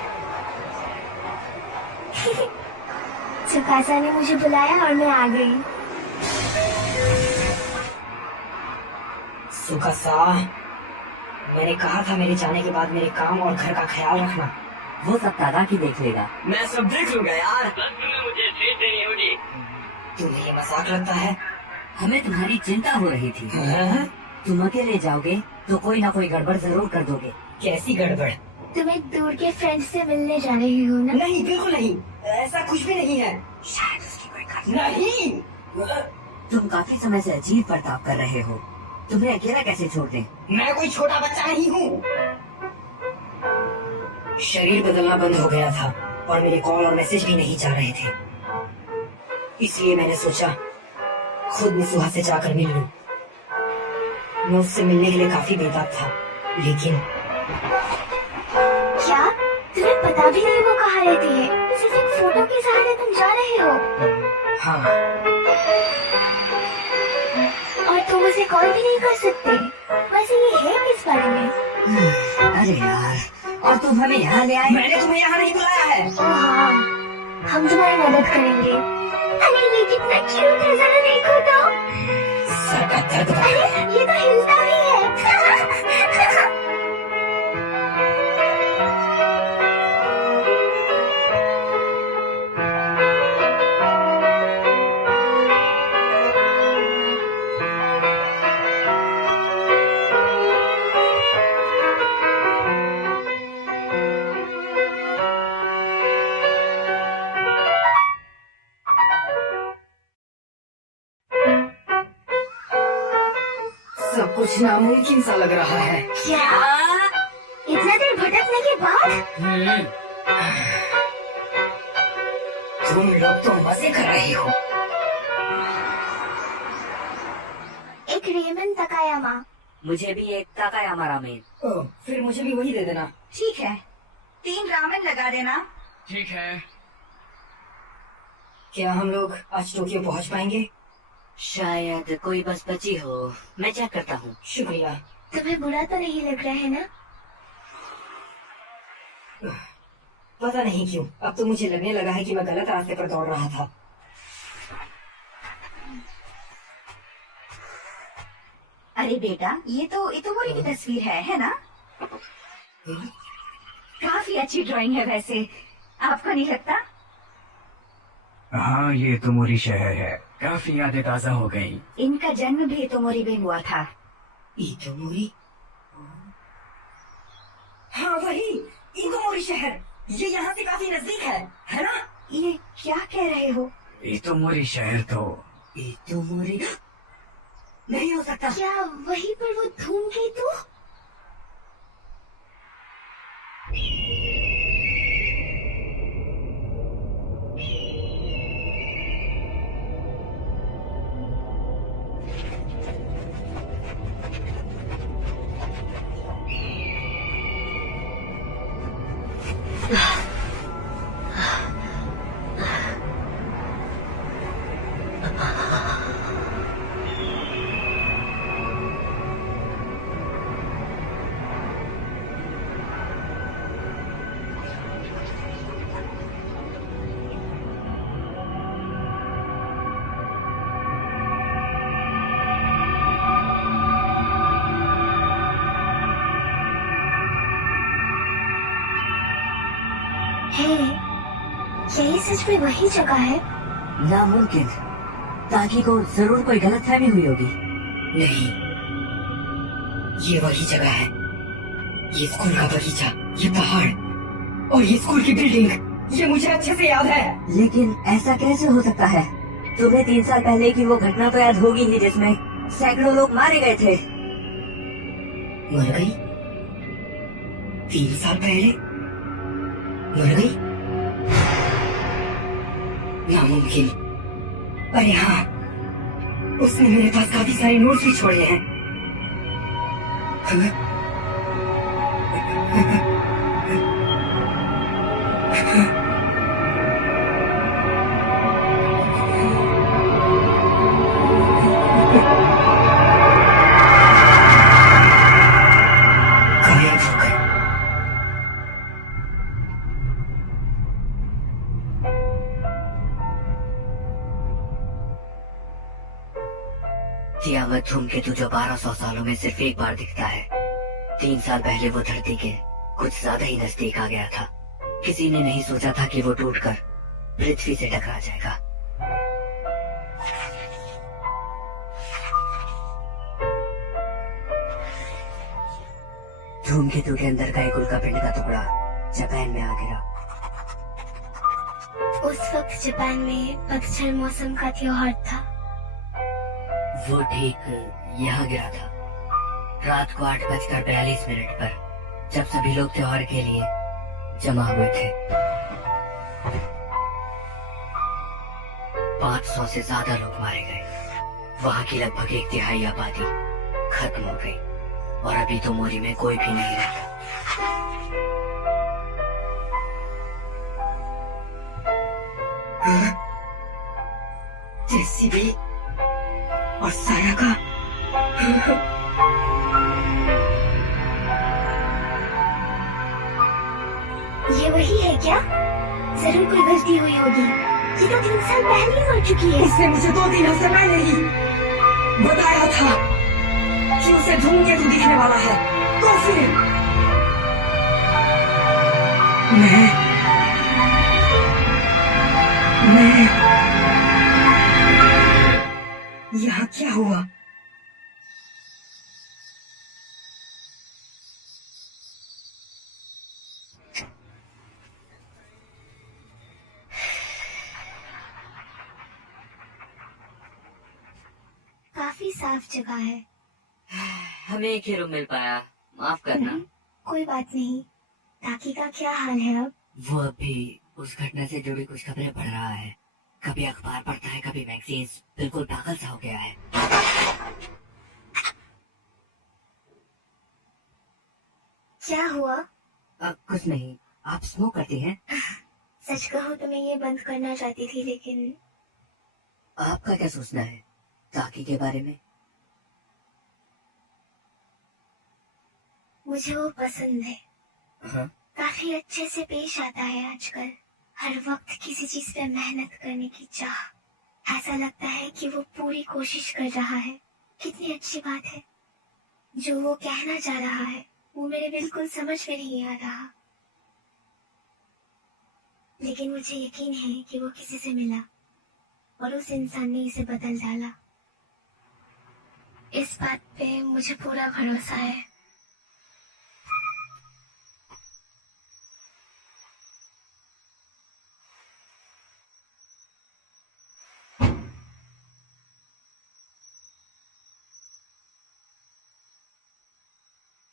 चुकासा ने मुझे बुलाया और मैं आ गई। सुकासा, मैंने कहा था मेरे जाने के बाद मेरे काम और घर का ख्याल रखना। वो सब तादाकी देख लेगा। मैं सब देख लूंगा यार। तुम्हें मुझे ट्रीट देनी होगी। तुम्हें ये मजाक लगता है? हमें तुम्हारी चिंता हो रही थी। हाँ? तुम अकेले जाओगे तो कोई ना कोई गड़बड़ जरूर कर दोगे। कैसी गड़बड़? तुम एक दूर के फ्रेंड से मिलने जा रहे हो ना? नहीं, बिल्कुल नहीं, ऐसा कुछ भी नहीं है। शायद उसकी कोई खातिर नहीं। तुम काफी समय से अजीब बर्ताव कर रहे हो। तुम्हें अकेला कैसे छोड़ दें? मैं कोई छोटा बच्चा नहीं हूँ। शरीर बदलना बंद हो गया था और मेरे कॉल और मैसेज भी नहीं जा रहे थे, इसलिए मैंने सोचा खुद मिसुहा से जाकर मिल लूं। मैं उससे मिलने के लिए काफी बेताब था, लेकिन क्या तुम्हें पता भी नहीं वो कहाँ रहती है? सिर्फ एक फोटो के सहारे तुम जा रहे हो हाँ, और तुम उसे कॉल भी नहीं कर सकते। वैसे ये है किस बारे में? अरे यार, और तुम हमें यहाँ ले आए? मैंने तुम्हें यहाँ नहीं बुलाया है। ओह हाँ, हम तुम्हारी मदद करेंगे। अरे ये कितना क्यूट है, जरा देखो तो। सर का दर्द। अरे ये तो हिलता भी है। सब कुछ नामुमकिन सा लग रहा है। क्या इतना देर भटकने के बाद? तुम लोग तो मजे कर रहे हो। एक रेमन तकायामा। मुझे भी एक ताकायामा रामेन। ओह, फिर मुझे भी वही दे देना। ठीक है, 3 रामेन लगा देना। ठीक है। क्या हम लोग आज टोक्यो पहुंच पाएंगे? शायद कोई बस बची हो, मैं चेक करता हूँ। शुक्रिया। तुम्हें बुरा तो नहीं लग रहा है ना? पता नहीं क्यों, अब तो मुझे लगने लगा है कि मैं गलत रास्ते पर दौड़ रहा था। अरे बेटा, ये तो इतोमोरी की तस्वीर है ना? काफी अच्छी ड्राइंग है वैसे, आपको नहीं लगता? हाँ, ये इतोमोरी शहर है। काफी यादें ताजा हो गई। इनका जन्म भी इतोमोरी में हुआ था। इतोमोरी? हाँ वही, इतोमोरी शहर। ये यहाँ से काफी नजदीक है ना? ये क्या कह रहे हो? इतोमोरी शहर तो इतोमोरी नहीं हो सकता। क्या वहीं पर वो धूमकेतु? यही सच में वही जगह है? नामुमकिन। ताकि को जरूर कोई गलतफहमी हुई होगी। नहीं, ये वही जगह है। ये स्कूल का बगीचा, ये पहाड़ और ये स्कूल की बिल्डिंग, ये मुझे अच्छे से याद है। लेकिन ऐसा कैसे हो सकता है? तुम्हें 3 साल पहले की वो घटना तो याद होगी ही जिसमें सैकड़ों लोग मारे गए थे। मर गई? 3 साल पहले मर गई? नामुमकिन। अरे हाँ, उसने मेरे पास काफी सारे नोट्स भी छोड़े हैं। तियामत धूमकेतु जो 1200 सालों में सिर्फ एक बार दिखता है। 3 साल पहले वो धरती के कुछ ज्यादा ही नजदीक आ गया था। किसी ने नहीं सोचा था कि वो टूटकर पृथ्वी से टकरा जाएगा। धूमकेतु के अंदर का एक उल्कापिंड का टुकड़ा जापान में आ गिरा। उस वक्त जापान में पतझड़ मौसम का त्योहार था। वो ठीक यहाँ गिरा था रात को 8:42 पर, जब सभी लोग त्योहार के लिए जमा हुए थे। 500 से ज्यादा लोग मारे गए। वहाँ की लगभग 1/3 आबादी खत्म हो गई और अभी तो मोरी में कोई भी नहीं रहता। जेसीबी और साया का ये वही है क्या? जरूर कोई गलती हुई होगी। ये तो 3 साल पहले ही हो चुकी है। उसने मुझे 2-3 हफ्ते पहले ही बताया था कि उसे धूमकेतु दिखने वाला है। तो फिर मैं यहाँ क्या हुआ? काफी साफ जगह है। हमें एक ही रूम मिल पाया, माफ करना। कोई बात नहीं। ताकि का क्या हाल है अब? वो अभी उस घटना से जुड़ी कुछ खबरें पढ़ रहा है। कभी अखबार पढ़ता है, कभी मैगजीन्स। बिल्कुल पागल सा हो गया है। क्या हुआ? कुछ नहीं। आप स्मोक करती हैं? सच कहूँ तो मैं ये बंद करना चाहती थी, लेकिन आपका क्या सोचना है ताकि के बारे में? मुझे वो पसंद है। हाँ? काफी अच्छे से पेश आता है आजकल। हर वक्त किसी चीज पे मेहनत करने की चाह। ऐसा लगता है कि वो पूरी कोशिश कर रहा है। कितनी अच्छी बात है। जो वो कहना चाह रहा है वो मेरे बिल्कुल समझ में नहीं आ रहा, लेकिन मुझे यकीन है कि वो किसी से मिला और उस इंसान ने इसे बदल डाला। इस बात पे मुझे पूरा भरोसा है।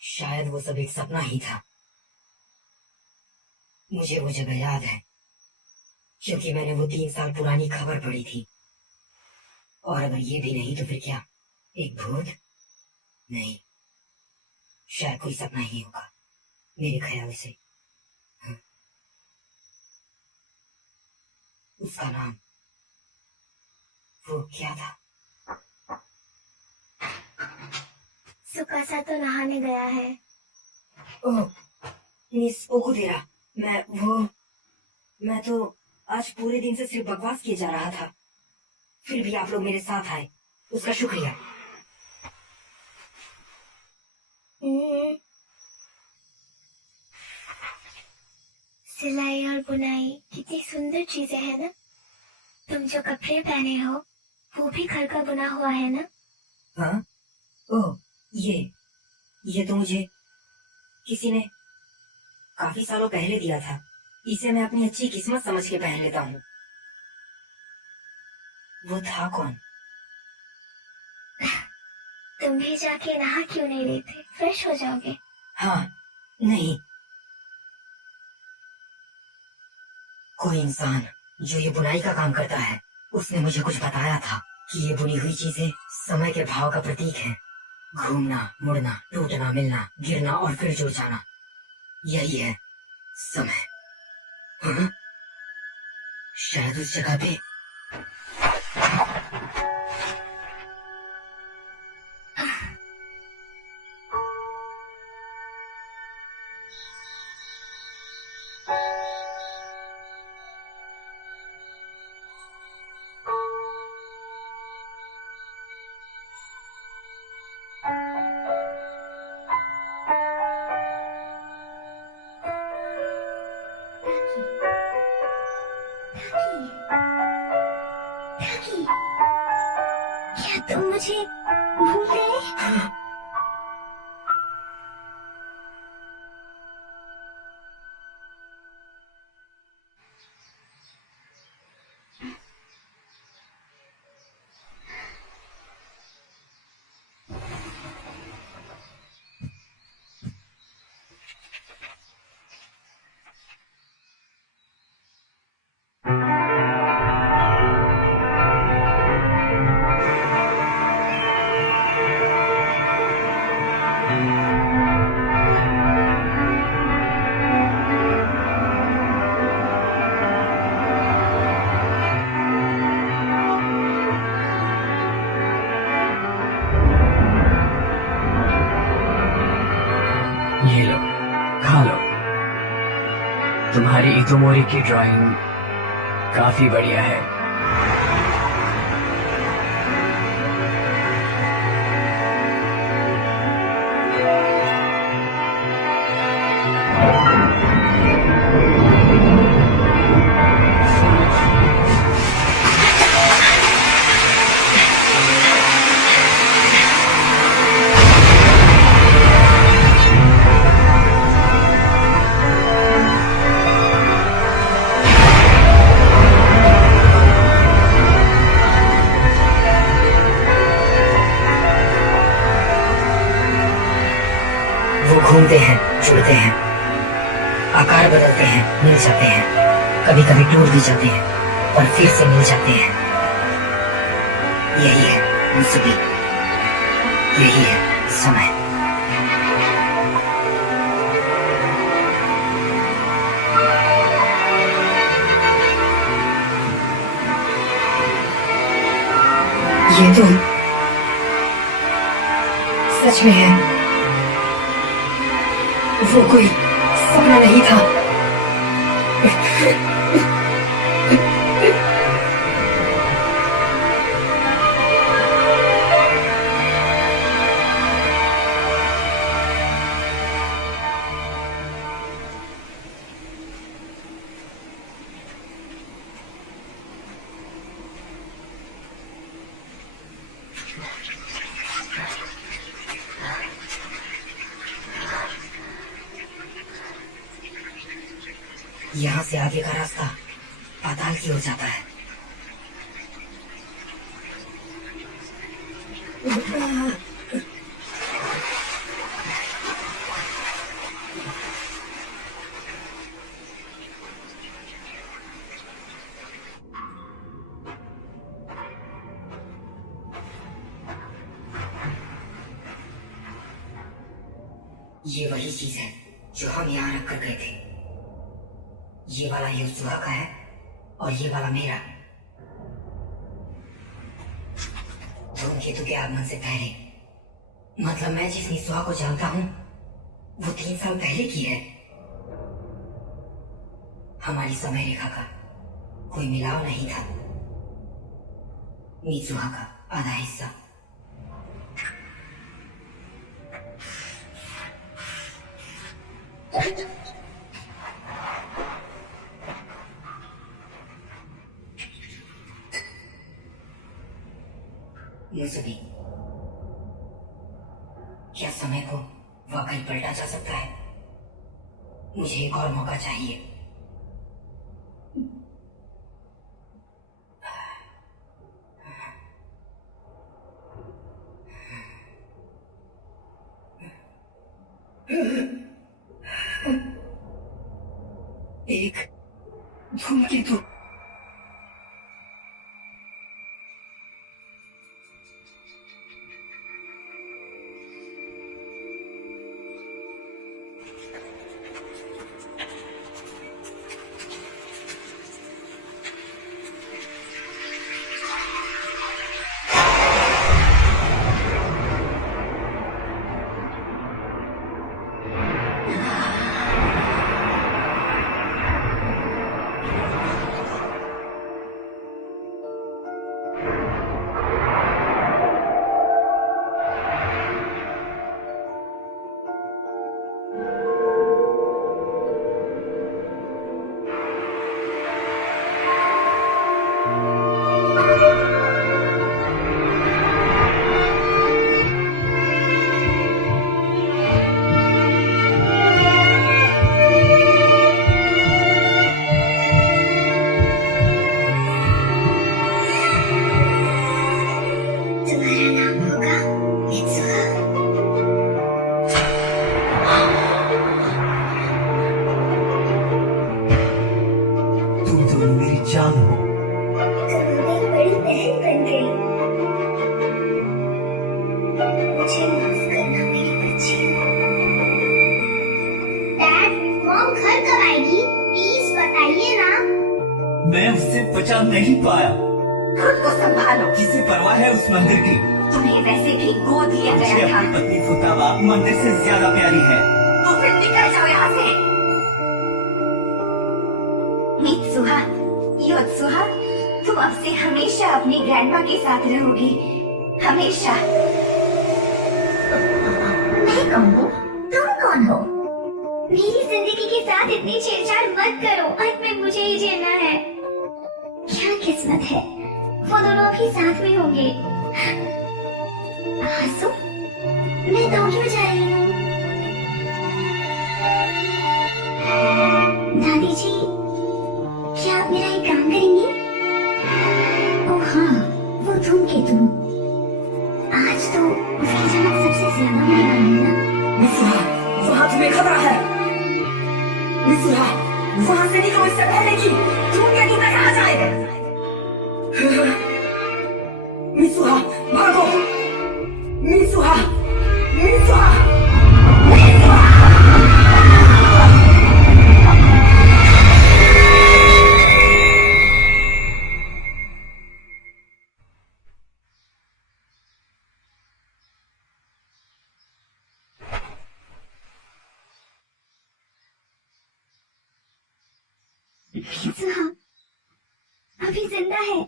शायद वो सब एक सपना ही था। मुझे वो जगह याद है क्योंकि मैंने वो 3 साल पुरानी खबर पढ़ी थी। और अगर ये भी नहीं तो फिर क्या? एक भूत? नहीं, शायद कोई सपना ही होगा मेरे ख्याल से। हाँ। उसका नाम वो क्या था? सुकासा तो नहाने गया है। ओह, मिस ओकुदेरा। मैं तो आज पूरे दिन से सिर्फ बकवास किए जा रहा था। फिर भी आप लोग मेरे साथ आए, उसका शुक्रिया। सिलाई और बुनाई कितनी सुंदर चीजें हैं ना। तुम जो कपड़े पहने हो वो भी घर का बुना हुआ है ना? हाँ? ओह, ये तो मुझे किसी ने काफी सालों पहले दिया था। इसे मैं अपनी अच्छी किस्मत समझ के पहन लेता हूँ। वो था कौन? तुम भी जाके नहा क्यों नहीं लेते? फ्रेश हो जाओगे। हाँ, नहीं। कोई इंसान जो ये बुनाई का काम करता है, उसने मुझे कुछ बताया था कि ये बुनी हुई चीजें समय के भाव का प्रतीक है। घूमना, मुड़ना, टूटना, मिलना, गिरना और फिर जुड़ जाना, यही है समय। हाँ? शायद उस जगह पे तुम मुझे भूल गए? ये लो, खा लो। तुम्हारी इतोमोरी की ड्राइंग काफी बढ़िया है। वो घूमते हैं, जुड़ते हैं, आकार बदलते हैं, मिल जाते हैं, कभी कभी टूट भी जाते हैं और फिर से मिल जाते हैं। यही है मुसीबी, यही है समय। ये तो सच में है, वो कोई सपना नहीं था। यहाँ से आगे का रास्ता पाताल की ओर जाता है। ये वही चीज है जो हम यहाँ रख कर गए थे। ये वाला युसुआ का है और ये वाला मेरा। धूमकेतु के आगमन से पहले, मतलब मैं जिस निसुआ को जानता हूँ वो 3 साल पहले की है। हमारी समय रेखा का कोई मिलाव नहीं था। निसुआ का आधा हिस्सा। मुसीबी, क्या समय को वाकई पलटा जा सकता है? मुझे एक और मौका चाहिए। एक धूमकेतु। उसे बचा नहीं पाया। खुद को संभालो। किसे परवाह है उस मंदिर की? तुम्हें वैसे भी गोद लिया मुझे गया था। अपनी पत्नी फुतावा मंदिर से ज्यादा प्यारी है। तो फिर निकल जाओ यहाँ से। मित्सुहा, योत्सुहा, तुम अब से हमेशा अपनी ग्रैंडमा के साथ रहोगी, हमेशा। मैं कौन हूँ? तुम कौन हो? मेरी जिंदगी के साथ इतनी छेड़छाड़ मत करो। अंत में मुझे ही जीना है। क्या किस्मत है, वो दोनों भी साथ में होंगे। हंसो, मैं तो क्यों जा रही हूँ? दादी जी, क्या आप मेरा एक काम करेंगी? ओह हाँ, वो धूमकेतु। आज तो उसकी चमक सबसे ज्यादा होने वाली है ना? मित्सुहा, वहाँ तुम्हें खतरा है। मित्सुहा, वहाँ से निकलो इससे पहले कि धूमकेतु तक आ जाए। मित्सुहा, भागो। Mitsuha, Mitsuha, Mitsuha. मित्सुहा अभी जिंदा है।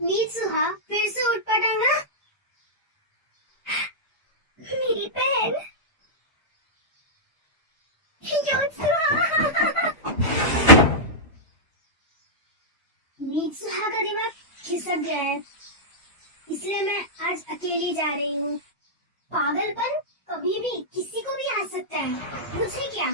मित्सुहा फिर से उठ पड़ा ना? मेरी बहन योत्सुहा। मित्सुहा का दिमाग खिसक गया है, इसलिए मैं आज अकेली जा रही हूँ। पागलपन कभी भी किसी को भी आ सकता है, मुझे क्या।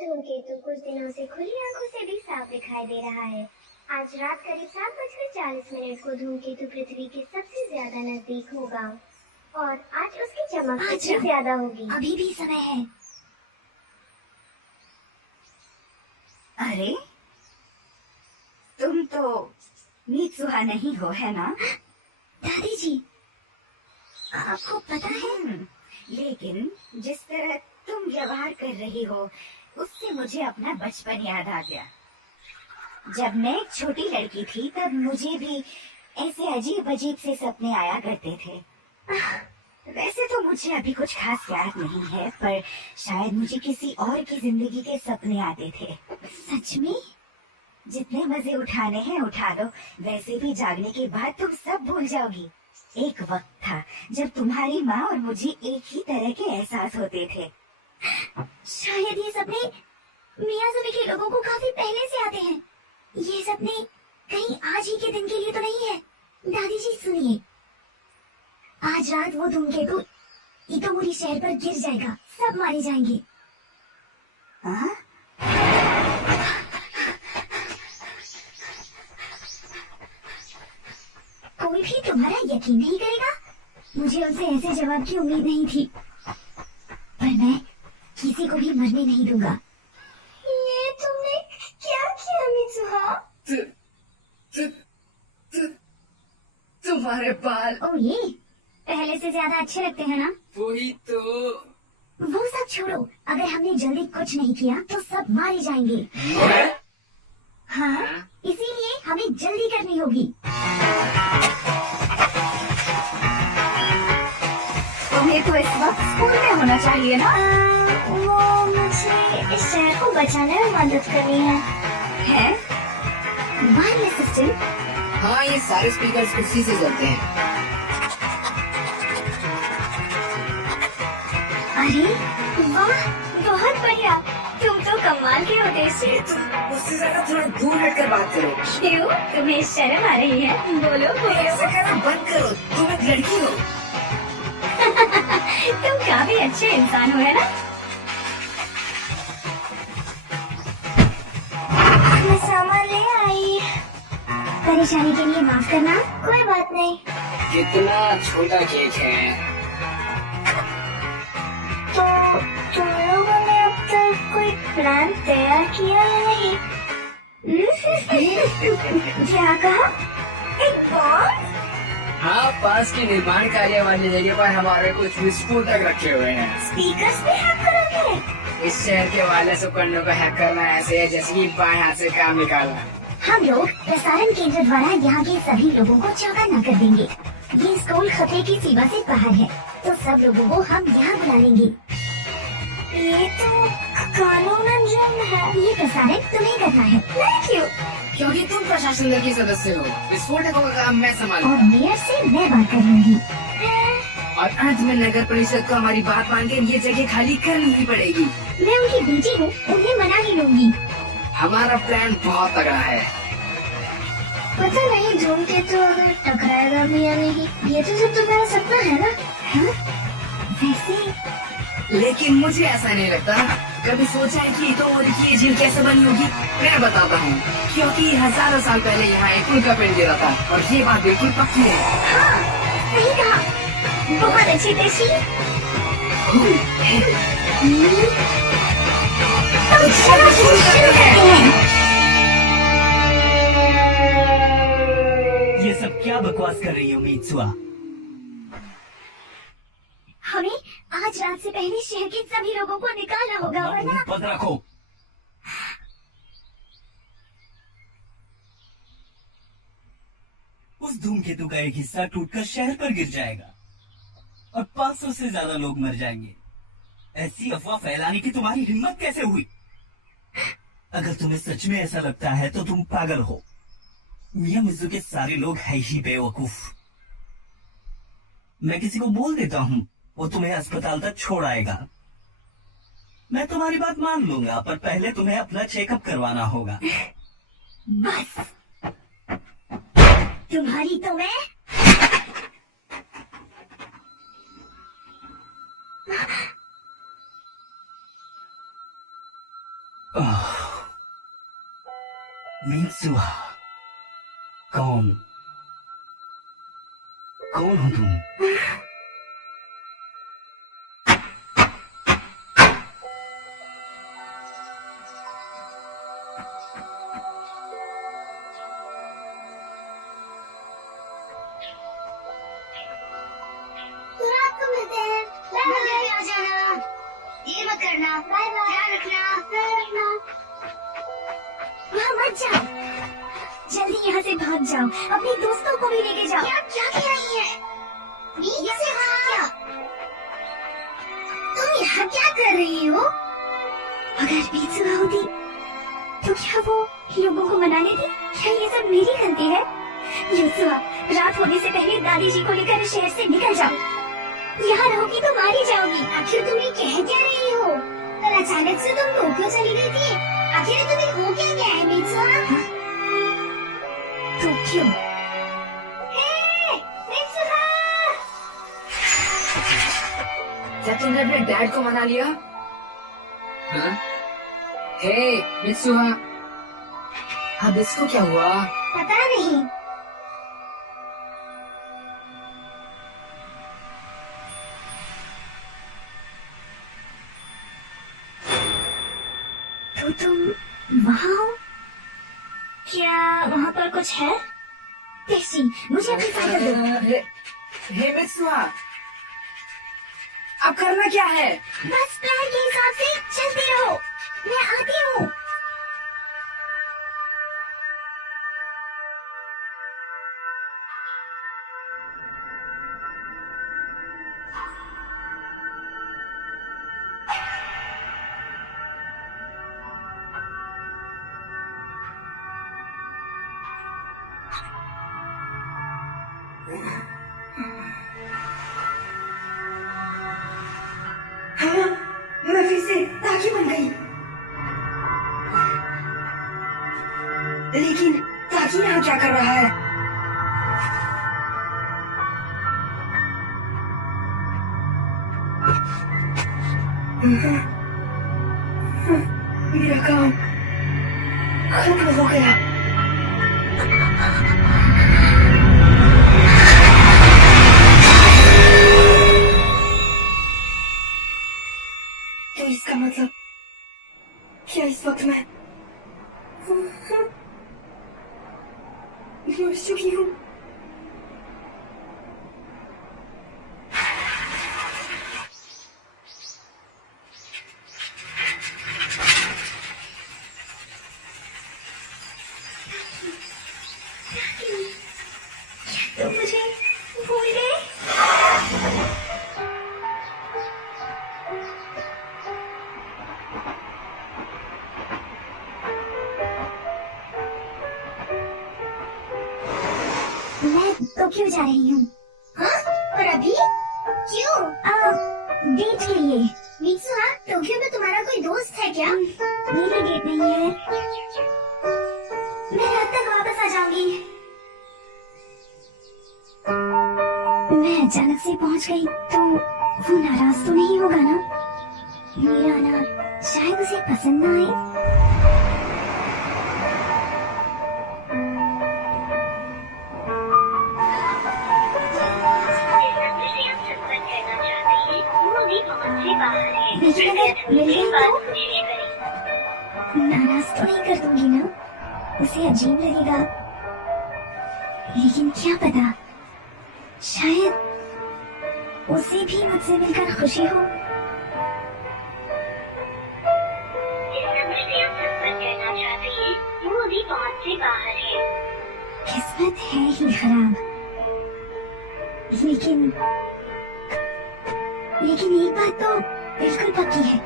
धूमकेतु कुछ दिनों से खुली आंखों से भी साफ दिखाई दे रहा है। आज रात करीब 7:40 को धूमकेतु पृथ्वी के सबसे ज्यादा नजदीक होगा और आज उसकी चमक सबसे ज्यादा होगी। अभी भी समय है। अरे, तुम तो मित्सुहा नहीं हो, है ना? दादी जी, आपको पता है, लेकिन जिस तरह तुम व्यवहार कर रही हो उससे मुझे अपना बचपन याद आ गया। जब मैं एक छोटी लड़की थी तब मुझे भी ऐसे अजीब अजीब से सपने आया करते थे। वैसे तो मुझे अभी कुछ खास याद नहीं है, पर शायद मुझे किसी और की जिंदगी के सपने आते थे। सच में? जितने मजे उठाने हैं उठा लो, वैसे भी जागने के बाद तुम सब भूल जाओगी। एक वक्त था जब तुम्हारी माँ और मुझे एक ही तरह के एहसास होते थे। शायद ये सपने मियाजुमी के लोगों को काफी पहले से आते हैं। ये सपने कहीं आज ही के दिन के लिए तो नहीं है। दादी जी सुनिए, आज रात वो धूमकेतु इतोमुरी शहर पर गिर जाएगा, सब मारे जाएंगे। हाँ? कोई भी तुम्हारा यकीन नहीं करेगा। मुझे उनसे ऐसे जवाब की उम्मीद नहीं थी, पर मैं किसी को भी मरने नहीं दूंगा। ये तुमने क्या किया मित्सुहा? तुम्हारे बाल। ओ ये पहले से ज्यादा अच्छे लगते हैं ना? वही तो। वो सब छोड़ो, अगर हमने जल्दी कुछ नहीं किया तो सब मारे जाएंगे। हाँ, इसीलिए हमें जल्दी करनी होगी। तुम्हें तो इस वक्त स्कूल में होना चाहिए ना? वो मुझे इस शहर को बचाने में मदद करनी है? Wireless system? हाँ, ये सारे स्पीकर्स उसी से चलते हैं। अरे वाह, बहुत बढ़िया। तुम तो कमाल के हो देशी। उससे ज्यादा थोड़ा दूर हटकर बात करो। क्यों, तुम्हें शर्म आ रही है? बोलो बोलो। ऐसा करना बंद करो, तुम एक लड़की हो। तुम काफी अच्छे इंसान हो, है ना? मैं सामान ले आई। परेशानी के लिए माफ करना। कोई बात नहीं। कितना छोटा केक है। तो तुम लोगों ने अब तक कोई प्लान तैयार किया या नहीं? क्या कहा? एक हाँ, पास के निर्माण कार्य वाली जगह पर हमारे कुछ विस्फोटक रखे हुए हैं। स्पीकर्स पे हैक करोगे? इस शहर के वायरलेस उपकरणों को हैक करना ऐसे है जैसे कि बाएं हाथ से काम निकालना। हम लोग प्रसारण केंद्र द्वारा यहाँ के सभी लोगों को चौकन्ना कर देंगे। ये स्कूल खतरे की सीमा से बाहर है, तो सब लोगों को हम यहाँ बुला लेंगे। ये तो कानूनन जुर्म है। ये प्रसारण तुम्हें करना है। नहीं क्यों? क्योंकि तुम प्रशासन दल की सदस्य हो। विस्फोटकों का काम मैं संभालूंगा। और मेयर से मैं बात कर लूंगी। और अंत में नगर परिषद को हमारी बात मानकर ये जगह खाली करनी पड़ेगी। मैं उनकी बेटी हूँ, उन्हें मना ही लूंगी। हमारा प्लान बहुत तगड़ा है। पता नहीं धूमकेतु अगर टकराएगा भी या नहीं, ये तो सब तुम्हारा सपना है ना? हाँ? वैसे लेकिन मुझे ऐसा नहीं लगता। कभी सोचा है कि तो ये झील कैसे बनी होगी? मैं बताता हूँ। क्योंकि हजारों साल पहले यहाँ एक पुल का पेड़ गिरा था और ये बात बिल्कुल पक्की है। हाँ, सही कहा। बहुत अच्छी टेस्टी। ये सब क्या बकवास कर रही हो मीत्सुआ? हमें आज रात से पहले शहर के सभी लोगों को निकालना होगा, वरना पद रखो। उस धूमकेतु का एक हिस्सा टूटकर शहर पर गिर जाएगा और 500 से ज्यादा लोग मर जाएंगे। ऐसी अफवाह फैलाने की तुम्हारी हिम्मत कैसे हुई? अगर तुम्हें सच में ऐसा लगता है तो तुम पागल हो। मियामिज़ू के सारे लोग है ही बेवकूफ। मैं किसी को बोल देता हूँ, वो तुम्हें अस्पताल तक छोड़ आएगा। मैं तुम्हारी बात मान लूंगा, पर पहले तुम्हें अपना चेकअप करवाना होगा। बस तुम्हारी तो मैं। मीत्सुआ, कौन हो तुम? तो रात को मिलते हैं। मंदिर में आ जाना। देर मत करना। Bye bye. ध्यान रखना। वहाँ मत जाओ, जल्दी यहाँ से भाग जाओ। अपने दोस्तों को भी लेके जाओ। क्या कह रही है? यहाँ क्या? तुम यहाँ क्या कर रही हो? अगर मीत्सुआ होती तो क्या वो लोगों को मना लेती? क्या ये सब मेरी गलती है? मीत्सुआ, रात होने से पहले दादी जी को लेकर शहर से निकल जाओ। यहाँ रहोगी तो मारी जाओगी। आखिर तुम ये कह क्या रही हो? कल अचानक से तुम टोक्यो चली गई थी। आखिर तुम्हें हो क्या गया है मीत्सुआ? टोक्यो? मीत्सुआ! क्या तुमने अपने डैड को मना लिया? हाँ? हे मित्सुआ, अब इसको क्या हुआ? पता नहीं। तो तुम वहाँ हो? क्या वहाँ पर कुछ है? टेस्टी, मुझे अपनी साइकिल दो। हे मित्सुआ, अब करना क्या है? बस प्लान के हिसाब से चलते रहो। मैं आती हूँ। मैं फिर से ताकि बन गई। लेकिन ताकि यहाँ क्या कर रहा है? मेरा काम खत्म हो गया। तो इसका मतलब क्या इस वक्त मैं मर चुकी हूँ? टोक्यो जा रही हूँ। हाँ? और अभी क्यों? डेट के लिए। मित्सुहा, टोक्यो में तुम्हारा कोई दोस्त है क्या? मेरी डेट नहीं है, मैं रात तक वापस आ जाऊंगी। मैं अचानक से पहुंच गई तो वो नाराज तो नहीं होगा ना? मेरा आना शायद उसे पसंद ना आए। लेकिन अगर मिल गई तो नाराज तो नहीं कर दूंगी ना? उसे अजीब लगेगा, लेकिन क्या पता, शायद उसे भी मुझसे मिलकर खुशी हो। किस्मत है ही खराब, लेकिन एक बात तो बिल्कुल पक्की है,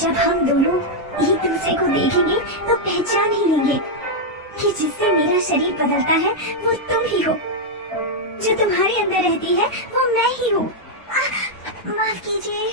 जब हम दोनों एक दूसरे को देखेंगे तो पहचान ही लेंगे कि जिससे मेरा शरीर बदलता है वो तुम ही हो, जो तुम्हारे अंदर रहती है वो मैं ही हूँ। माफ कीजिए।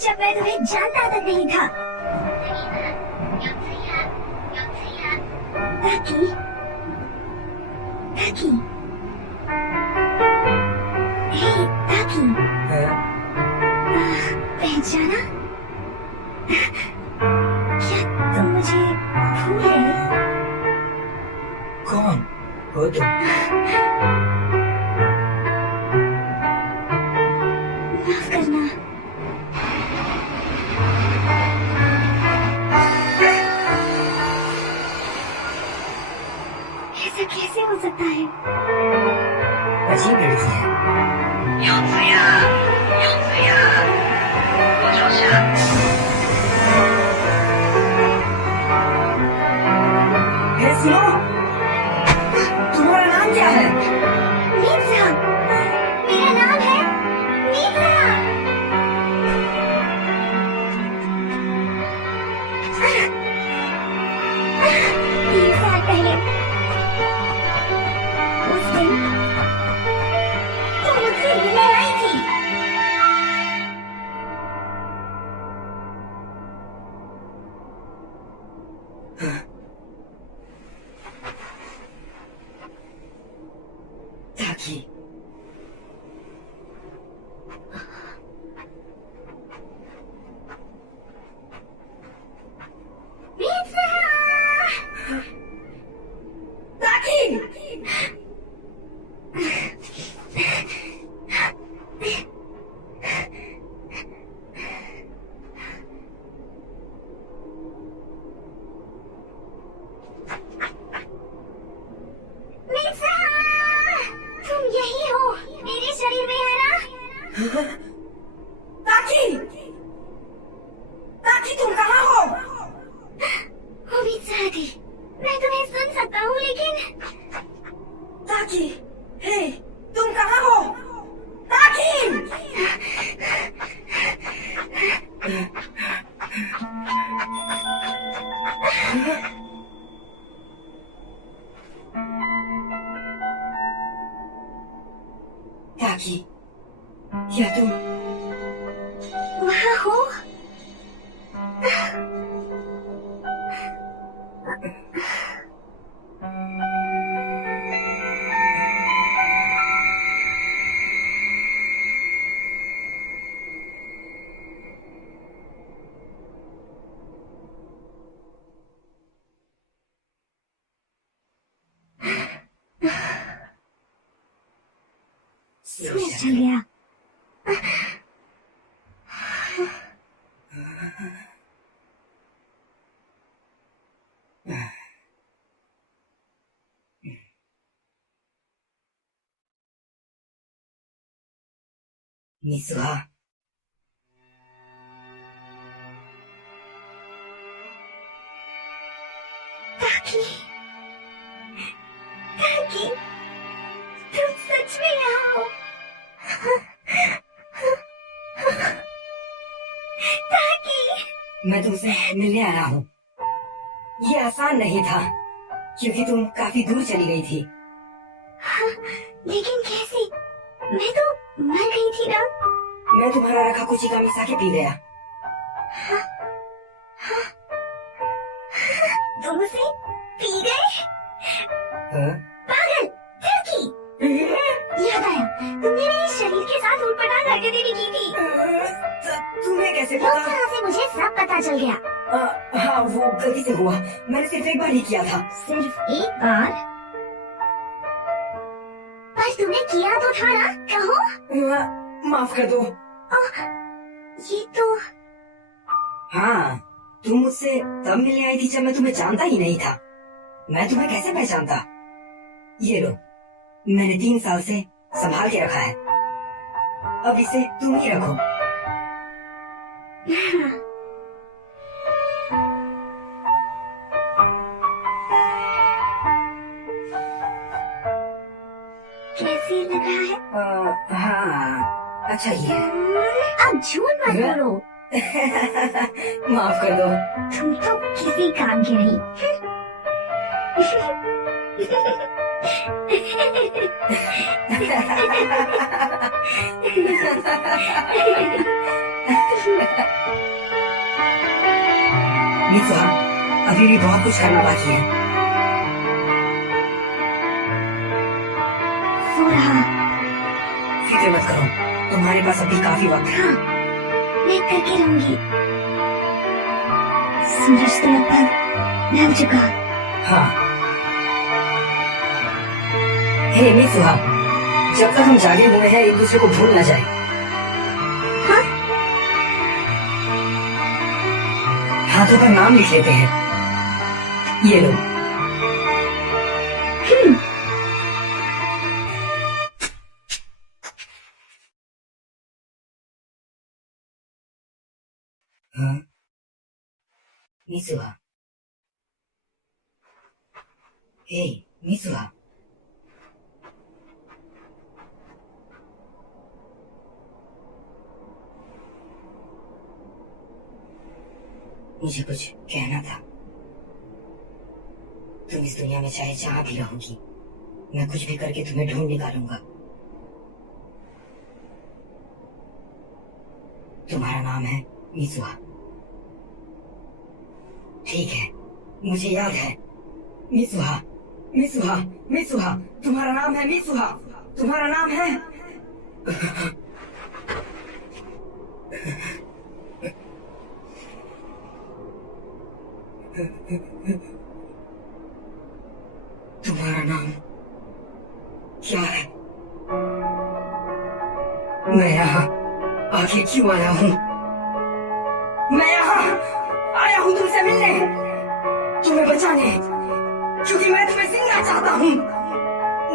जब मैं तुम्हें जानता तक नहीं था। ताकि ताकि हे ताकि पहचाना? क्या तुम मुझे भूल गए? कौन हो तुम? माफ करना। ऐसा कैसे हो सकता है? अजीब लड़की है। सुनो, तुम्हारा नाम क्या है? मीसा। मेरा नाम है मीसा। 3 साल पहले उस दिन तुम मुझसे मिलने आई थी। ताकि तुम यही हो, मेरे शरीर में है ना? ताकि ताकि तुम कहाँ हो? उम्मीद से थी मैं तुम्हें सुन सकता हूँ, लेकिन ताकि, हे, तुम कहाँ हो? ताकि! ताकि क्या तुम वहाँ हो? सूरज ढल गया। मिसुहा, काकी, काकी, तुम सच में यहाँ हो? काकी, मैं तुमसे मिलने आया हूँ। ये आसान नहीं था क्योंकि तुम काफी दूर चली गई थी। हाँ, लेकिन कैसे? मैं तो मर गई थी ना। मैं तुम्हारा रखा कुछ का मिसा के पी गया। हाँ, हाँ, तुम उसे पी गए? हाँ? पागल, टर्की। याद आया, तुमने मेरे शरीर के साथ उठपटांग हरकतें भी की थी। तुम्हें कैसे उस पता? तरह से मुझे सब पता चल गया। हाँ, वो गलती से हुआ। मैंने सिर्फ एक बार ही किया था। सिर्फ एक बार? पर तुमने किया तो था ना, कहो? माफ कर दो। ये तो हाँ, तुम मुझसे तब मिलने आई थी जब मैं तुम्हें जानता ही नहीं था। मैं तुम्हें कैसे पहचानता? ये लो, मैंने 3 साल से संभाल के रखा है। अब इसे तुम ही रखो। कैसे लगा है? हाँ, अच्छा ही है। अब झूठ मत बोलो। माफ कर दो। तुम तो किसी काम के नहीं। मिसुहा, अभी भी बहुत कुछ करना बाकी है। सो रहा। फिक्र मत करो, तुम्हारे पास अभी काफी वक्त है। हाँ, मैं करके रहूंगी। सूरज तो लगभग ढल चुका। हाँ। हे मिसुहा, जब तक हम जागे हुए हैं एक दूसरे को भूल न जाए। हाँ? हाथों पर नाम लिख लेते हैं। ये लो। हाँ? मिसुहा। हे मिसुहा। मुझे कुछ कहना था। तुम इस दुनिया में चाहे जहां भी रहोगी, मैं कुछ भी करके तुम्हें ढूंढ निकालूंगा। तुम्हारा नाम है मिसुहा। ठीक है, मुझे याद है। मिसुहा, मिसुहा, मिसुहा, तुम्हारा नाम है मिसुहा। तुम्हारा नाम है। तुम्हारा नाम क्या है? मैं यहाँ आखिर क्यों आया हूँ? मैं यहाँ आया हूँ तुमसे मिलने, तुम्हें बचाने, क्योंकि मैं तुम्हें जिंदा चाहता हूँ।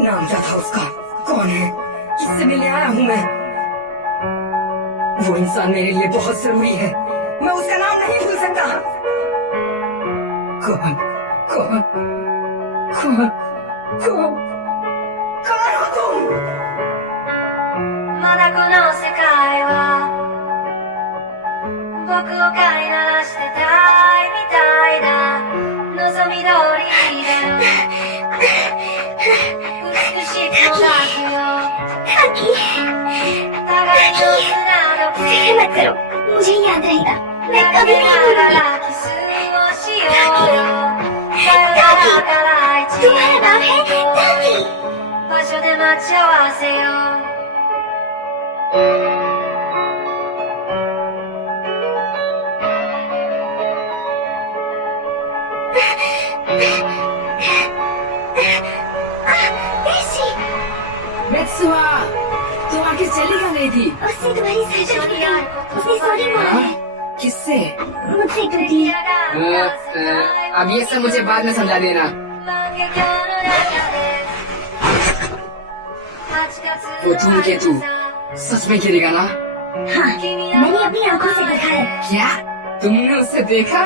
नाम क्या था उसका? कौन है? किससे मिलने आया हूँ मैं? वो इंसान मेरे लिए बहुत जरूरी है, मैं उसका नाम नहीं भूल सकता। कौन कौन कौन कौन कौन हो तुम? まだこの世界は僕を飼いならしてたいみたいな望み通りだよ美しくもがくよ互いの砂時 फिक्र मत करो, मुझे याद रहेगा। मैं कभी नहीं भूलूंगी। キスをしようよさよならから一 तुम्हारा नाम है टाकी। 場所で待ち合わせよう ऐसी। मित्सुहा, तुम आखिर चली क्यों नहीं थी? उससे तुम्हारी सहायता की है। उसने सॉरी बोला है किससे? मुझसे टूटी। अब ये सब मुझे बाद में समझा देना। वो धूम केतु सच में गिरेगा ना? हाँ, मैंने अपनी आंखों से देखा है। क्या तुमने उसे देखा?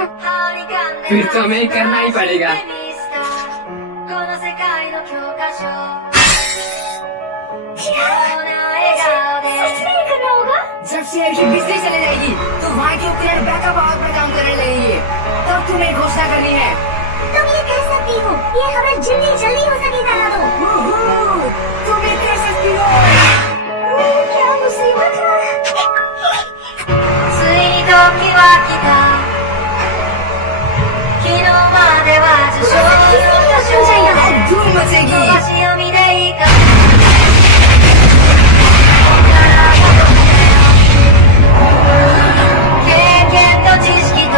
फिर तो हमें करना ही पड़ेगा। सच में करना होगा? जब शहर की बिजली चले जाएगी तो वहाँ के उपकरण बैकअप पावर पर काम करने लगेंगे, तब तुम्हें घोषणा करनी है। तुम ये कह सकती हो, ये खबर जल्दी जल्दी हो सके जाना दो। तुम ये कह सकती हो। क्या मुसीबत है। ついに時は来た昨日までは受賞の धूम मचेगी। 星読みでいいか経験と知識と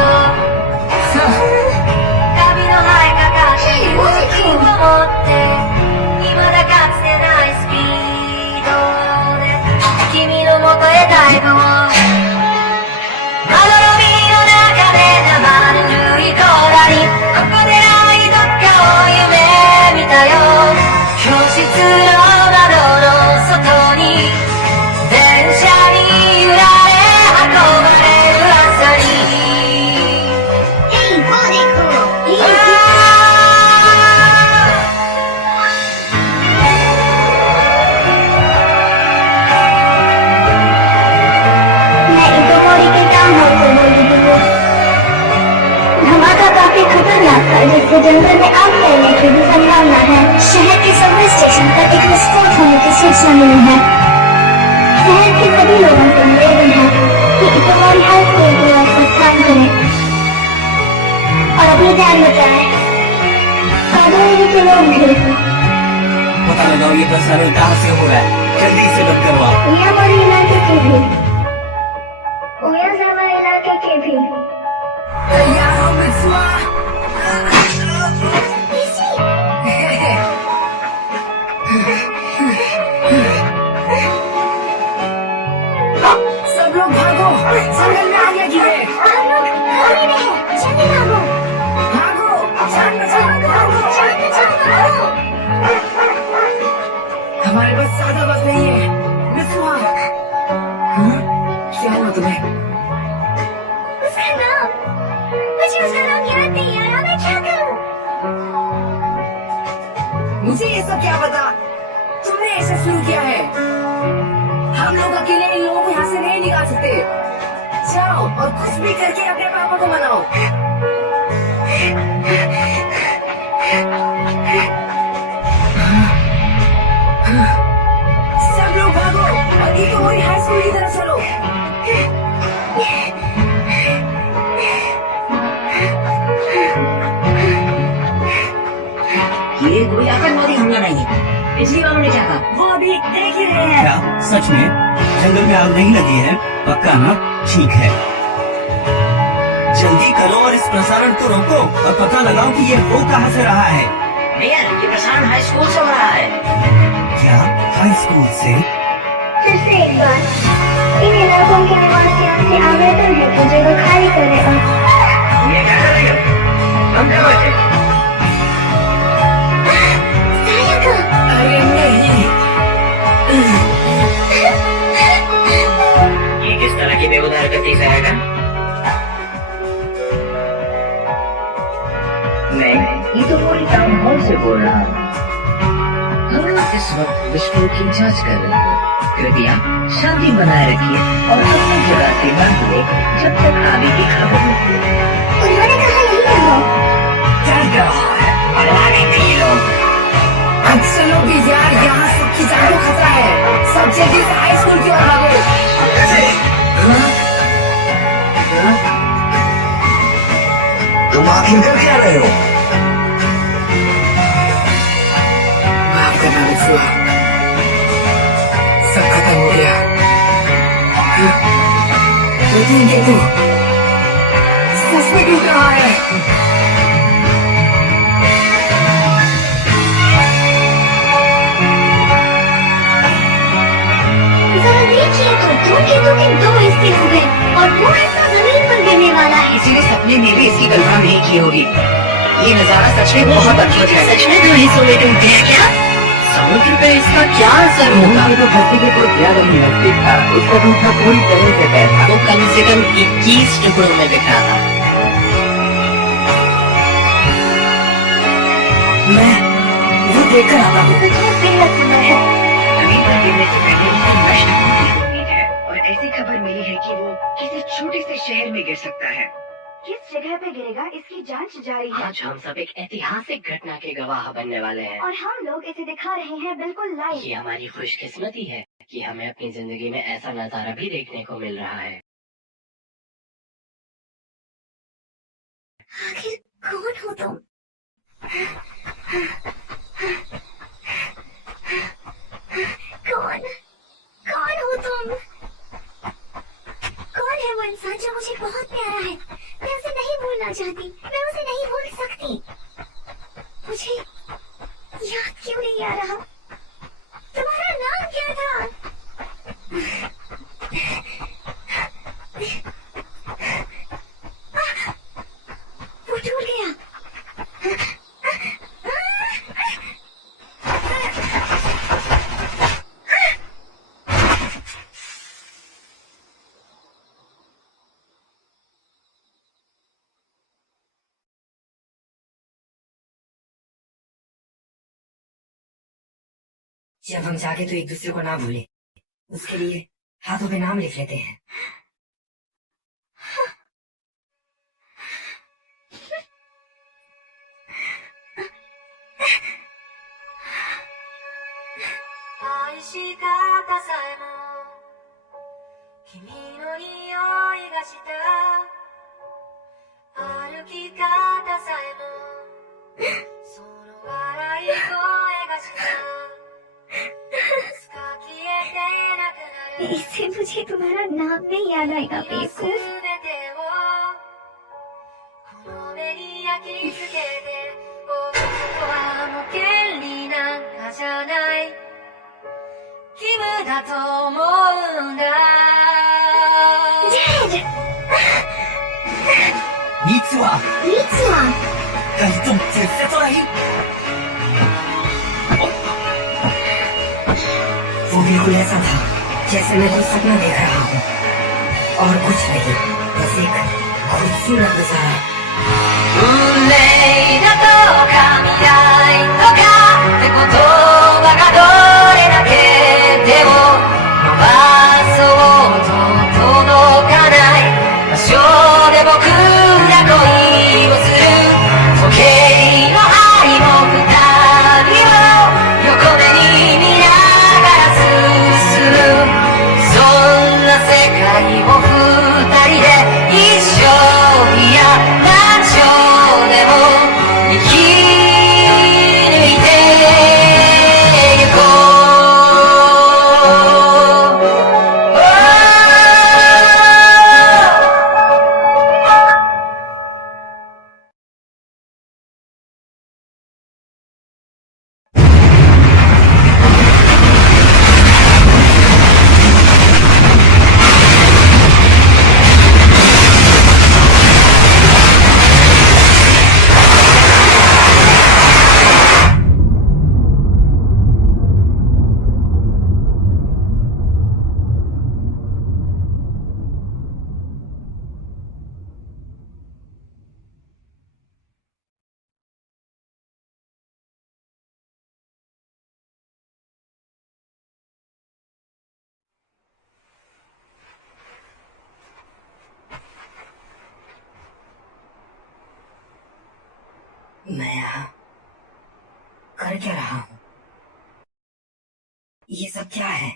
カビの生えかかっている勇気を持って未だかつてないスピードで君の元へダイブをまどろみの中で生ぬるい空にここでないどっかを夢見たよ教室の窓の外に電車に揺られ運ばれる朝に हे, वो देखो। मैं इकोमोरी के टाउन हॉल से बोल रही हूँ। धमाका काफी खतरनाक था, जिससे जंगल में आग फैलने की भी संभावना है। शहर के सबवे स्टेशन पर एक विस्फोट होने की सूचना मिली है। शहर के सभी लोगों को निवेदन है कि इकोमोरी हाई स्कूल की ओर प्रस्थान करें और अपनी जान बचाएं। कादोरी के लोग भी पता लगाओ ये प्रसारण कहाँ से हो रहा है, जल्दी से बंद करवाओ। ओयामारी इलाके के भी, ओयाजावा इलाके के भी। तैयार हो मित्सुआ? सब लोग भागो, जंगल में आग लगी है। आप लोग खाली नहीं है, जल्दी भागो। भागो, जान बचाओ, भागो। जान बचाओ, भागो। हमारे पास ज्यादा वक्त नहीं है। मित्सुआ, क्या हुआ तुम्हें? उसका नाम, मुझे उसका नाम याद नहीं आ रहा, मैं क्या करूं? मुझे ये सब क्या पता? तुमने ऐसा शुरू किया है। हम लोग अकेले इन लोगों को यहाँ से नहीं निकाल सकते। जाओ और कुछ भी करके अपने पापा को मनाओ। सब लोग भागो और इकोमोरी हाई स्कूल की तरफ चलो। ये कोई आतंकवादी हमला नहीं है। पिछली वालों ने क्या कहा वो अभी देख ही रहे हैं। क्या सच में जंगल में आग नहीं लगी है? पक्का ना? ठीक है, जल्दी करो और इस प्रसारण को रोको और पता लगाओ कि ये हो कहाँ से रहा है। भैया ये प्रसारण हाई स्कूल से हो रहा है। क्या हाई स्कूल से? फिर से एक बार, इन इलाकों के निवासियों से आवेदन है कि जगह खाली करें और ये क्या करेगा? हम क्या बचे? अरे नहीं, ये किस तरह की बेहुदा हरकती करेगा? मैं इकोमोरी टाउन हॉल से बोल रहा हूँ। हम लोग इस वक्त विस्फोट की जांच कर रहे हैं। कृपया शांति बनाए रखिए और अपनी जगह से न भूलें जब तक आगे की खबर न हो। उन्होंने कहा यही रहो। डर रहा है और आगे नहीं लोग। अब चलो भी यार, यहाँ सबकी जान को खतरा है। सब जल्दी से हाई स्कूल की ओर भागो। तुम आखिर कर क्या रहे हो? माफ करना मित्सुआ, सब खत्म हो गया। लेकिन केतु सच में टूट रहा है। खेतों के 2 हिस्से हो गए और वो हिस्सा जमीन पर गिरने वाला है। इसीलिए सपने में भी इसकी कल्पना नहीं की होगी। ये नजारा सच में बहुत अद्भुत है। सच में 2 हिस्सों में टूट गया क्या? समुद्र पे इसका क्या असर होगा? तो धरती के कोई ज्यादा ही नजदीक था, उसका टूटना पूरी तरह से तय था। वो कम से कम 21 टुकड़ों में बिखरा था। मैं वो देखकर आता हूँ। तुझे बेहद सुंदर है। जमीन पर गिरने से पहले उसे नष्ट होने की उम्मीद है और ऐसी खबर मिली है कि वो किसी छोटे से शहर में गिर सकता है। किस जगह पे गिरेगा इसकी जांच जारी है। आज हम सब एक ऐतिहासिक घटना के गवाह बनने वाले हैं और हम लोग इसे दिखा रहे हैं बिल्कुल लाइव। ये हमारी खुशकिस्मती है कि हमें अपनी जिंदगी में ऐसा नजारा भी देखने को मिल रहा है। आखिर कौन हो तुम? कौन कौन हो तुम? कौन है वो इंसान जो मुझे बहुत प्यारा है? मैं उसे नहीं भूलना चाहती, मैं उसे नहीं भूल सकती। मुझे याद क्यों नहीं आ रहा? तुम्हारा नाम क्या था? वो टूट गया। जब हम जागे तो एक दूसरे को ना भूले, उसके लिए हाथों पे नाम लिख लेते हैं। इससे मुझे तुम्हारा नाम नहीं याद आएगा बेवकूफ। नीचुआ, नीचुआ, कहीं तुम फिर से तो नहीं? वो बिल्कुल ऐसा था जैसे मैं कोई सपना देख रहा हूँ, और कुछ नहीं, बस एक खूबसूरत नजारा। 運命だとか未来とかって言葉がどれだけでも伸ばそうと届かない場所で僕ら恋をする時計の針も二人を横目に見ながら進むそんな世界を二人で一生いや何生でも生き抜いてゆこう、मैं यहाँ कर क्या रहा हूँ? ये सब क्या है?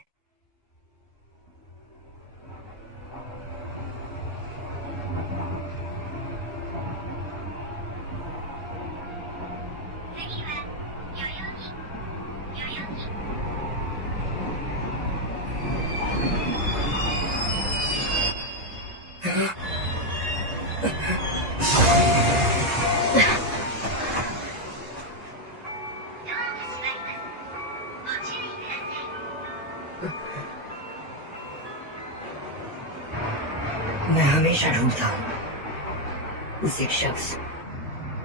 हमेशा ढूंढता हूँ उस एक शख्स,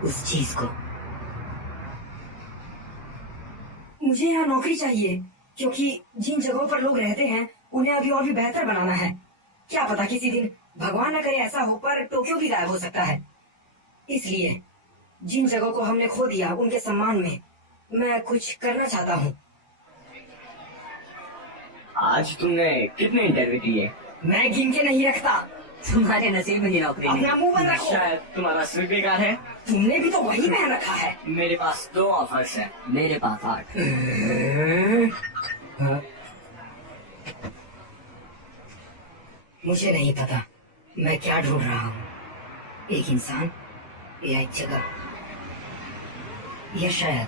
उस चीज को। मुझे यहाँ नौकरी चाहिए, क्योंकि जिन जगहों पर लोग रहते हैं उन्हें अभी और भी बेहतर बनाना है। क्या पता किसी दिन, भगवान न करे ऐसा हो, पर टोक्यो भी गायब हो सकता है। इसलिए जिन जगहों को हमने खो दिया उनके सम्मान में मैं कुछ करना चाहता हूँ। आज तुमने कितने इंटरव्यू दिए? मैं गिन के नहीं रखता। तुम्हारे नसीब में ही नौकरी नहीं। अपना मुंह बंद रखो। शायद तुम्हारा सिर बेकार है। तुमने भी तो वही पहन रखा है। मेरे पास 2 ऑफर्स हैं। मेरे पास 8। मुझे नहीं पता मैं क्या ढूंढ रहा हूँ, एक इंसान या एक जगह, या शायद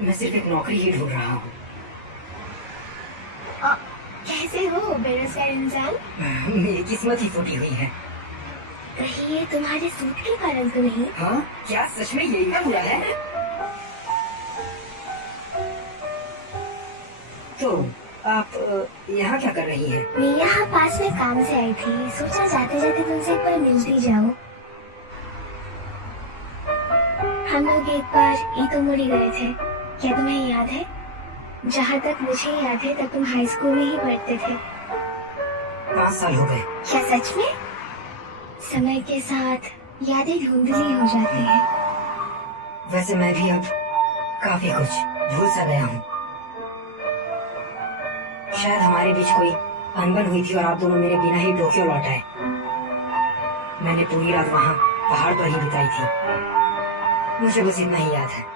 मैं सिर्फ एक नौकरी ही ढूंढ रहा हूँ। कैसे हो बेरोजगार इंसान? मेरी किस्मत ही फूटी हुई है। कहीं ये तुम्हारे सूट के कारण तो नहीं? हाँ, क्या सच में यही का हुआ है? तो आप यहाँ क्या कर रही हैं? मैं यहाँ पास में काम से आई थी, सोचा जाते जाते तुमसे एक बार मिलती जाऊँ। हम लोग एक बार इतोमोरी गए थे, क्या तुम्हें याद है? जहाँ तक मुझे याद है तब तुम हाई स्कूल में ही पढ़ते थे। 5 साल हो गए। क्या सच में? समय के साथ यादें धुंधली हो जाती हैं। वैसे मैं भी अब काफी कुछ भूल सा गया हूँ। शायद हमारे बीच कोई अनबन हुई थी और आप दोनों मेरे बिना ही टोक्यो लौट आए। मैंने पूरी रात वहाँ पहाड़ पर ही बिताई थी। मुझे बस इतना ही याद है।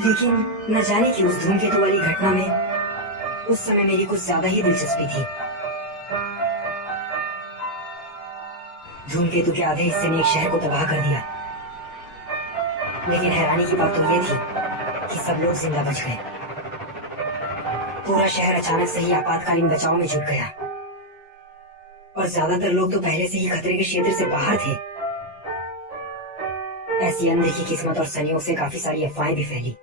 लेकिन न जाने कि उस धूमकेतु वाली घटना में उस समय मेरी कुछ ज्यादा ही दिलचस्पी थी। धूमकेतु के आधे हिस्से ने एक शहर को तबाह कर दिया, लेकिन हैरानी की बात तो ये थी कि सब लोग जिंदा बच गए। पूरा शहर अचानक से ही आपातकालीन बचाव में जुट गया और ज्यादातर लोग तो पहले से ही खतरे के क्षेत्र से बाहर थे। ऐसी अनदेखी किस्मत और संयोग से काफी सारी अफवाहें भी फैली।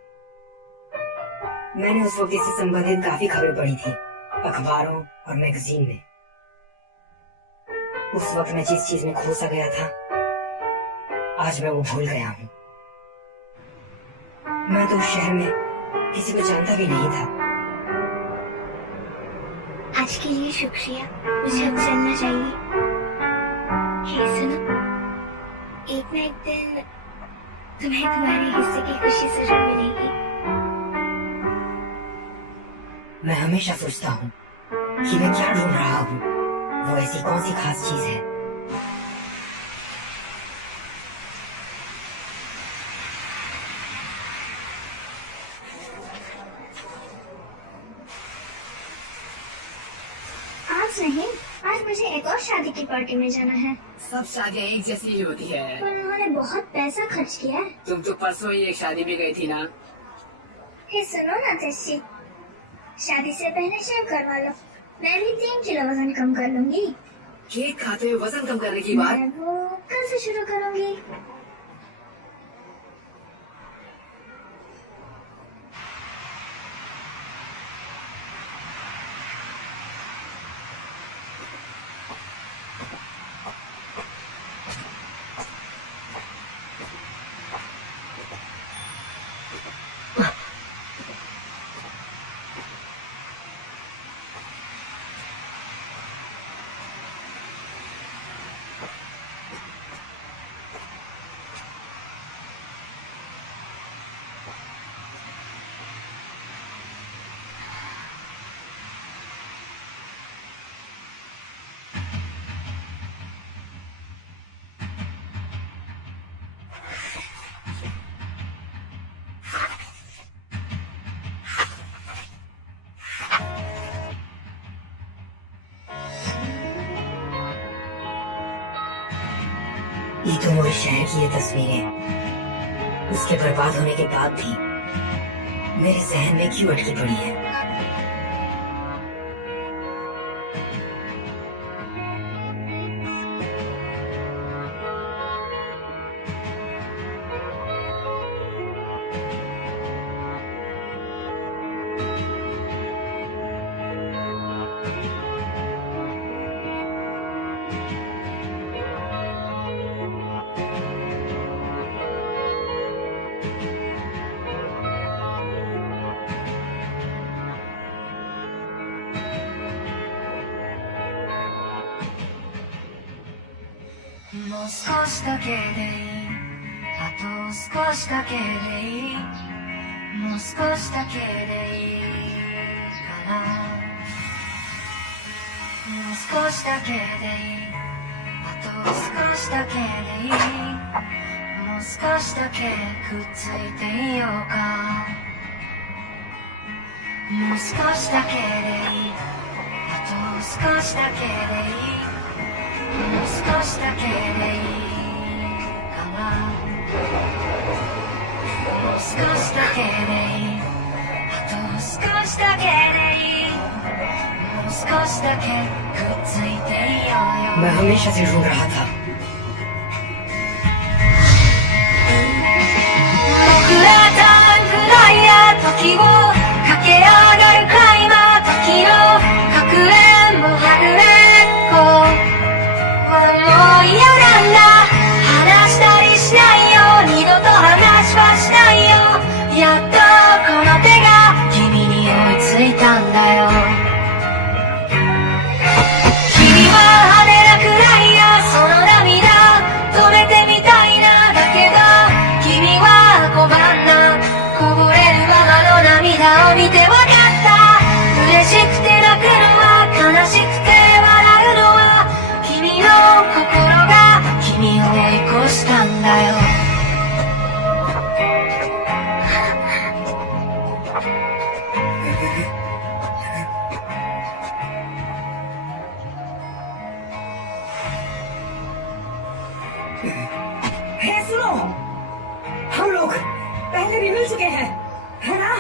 मैंने उस वक्त इससे संबंधित काफी खबरें पढ़ी थी, अखबारों और मैगजीन में। उस वक्त मैं जिस चीज में खो सा गया था, आज मैं वो भूल गया हूँ। मैं तो उस शहर में किसी को जानता भी नहीं था। आज के लिए शुक्रिया, मुझे अब चलना चाहिए। हे सुनो, एक न एक दिन तुम्हें तुम्हारे हिस्से की खुशी जरूर मिलेगी। मैं हमेशा सोचता हूँ कि मैं क्या ढूंढ रहा हूँ, वो ऐसी कौन सी खास चीज है। आज नहीं, आज मुझे एक और शादी की पार्टी में जाना है। सब शादियाँ एक जैसी ही होती है। पर उन्होंने बहुत पैसा खर्च किया है। तुम तो परसों ही एक शादी में गई थी ना? हे सुनो ना तेस्सी, शादी से पहले शेव करवा लो। मैं भी 3 किलो वजन कम कर लूंगी। केक खाते हुए वजन कम करने की बात? मैं वो कल से शुरू करूंगी। इतोमोरी शहर की ये तस्वीरें उसके बर्बाद होने के बाद भी मेरे जहन में क्यों अटकी पड़ी है। 少しだけでいいあと少しだけでいいもう少しだけでいいからもう少しだけでいいあと少しだけでいいもう少しだけくっついていようかもう少しだけでいいあと少しだけでいいもう少しだけでいいからもう少しだけでいいあと少しだけでいいもう少しだけくっついていようよ मैं हमेशा से ढूंढ रहा था 僕らタイムフライヤー時を駆け上がるクライマー時のかくれんぼはぐれっこはもう嫌なんだ話したりしないよ二度と話はしないよやっとこの手が君に追いついたんだよ君は派手なくらいやその涙止めてみたいなだけど君は拒んだこぼれるままの涙を見てわかった嬉しくて泣くのは悲しくて笑うのは君の心が君を追い越したんだよसुनो हम लोग पहले भी मिल चुके हैं है ना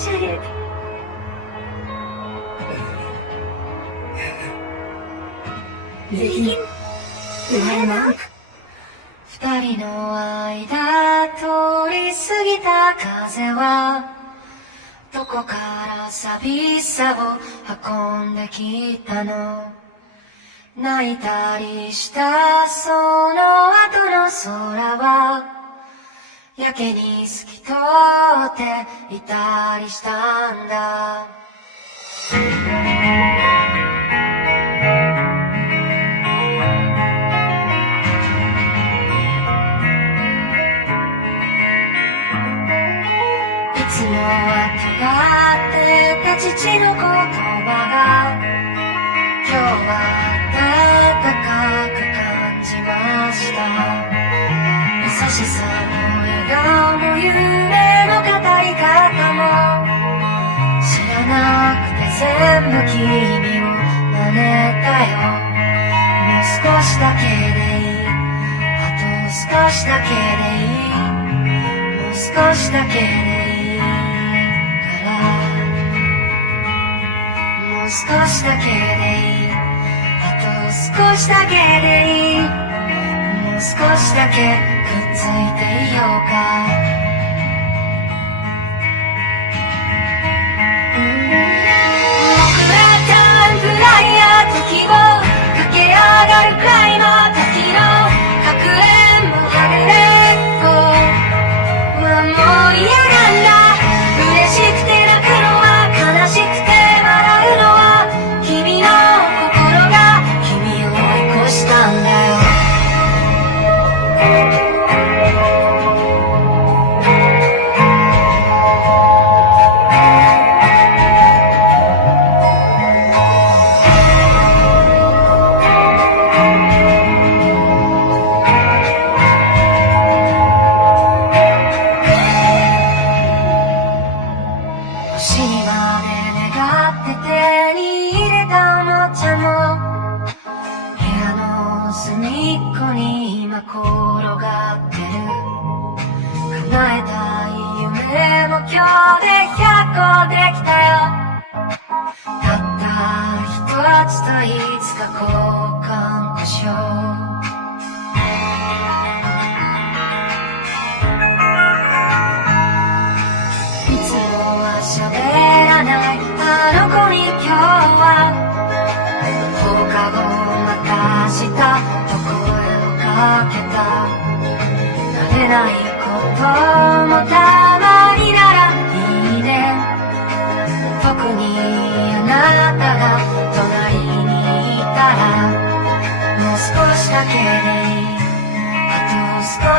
शायद लेकिन तुम्हारा नाम 二人の間通り過ぎた風はどこから寂しさを運んできたの泣いたりしたその後の空はやけに透き通っていたりしたんだいつもは尖ってた父の言葉が今日は温かく感じました優しさも笑顔も夢の語り方も知らなくて全部君を真似たよもう少しだけでいいあと少しだけでいいもう少しだけでいいもう少しだけでいいあと少しだけでいいもう少しだけくっついていようか僕らタイムフライヤー時を駆け上がるクライマー時のかくれんぼはぐれっこはもう嫌なんだ嬉しくて泣くのは悲しくて笑うのは君の心が君を追い越したんだよ星にまで願って手に入れたおもちゃも部屋の隅っこに今転がってる叶えたい夢も今日で100個できたよたった一つといつか交換こしよう喋らないあの子に今日は放課後また明日と声をかけた慣れないこともたまになら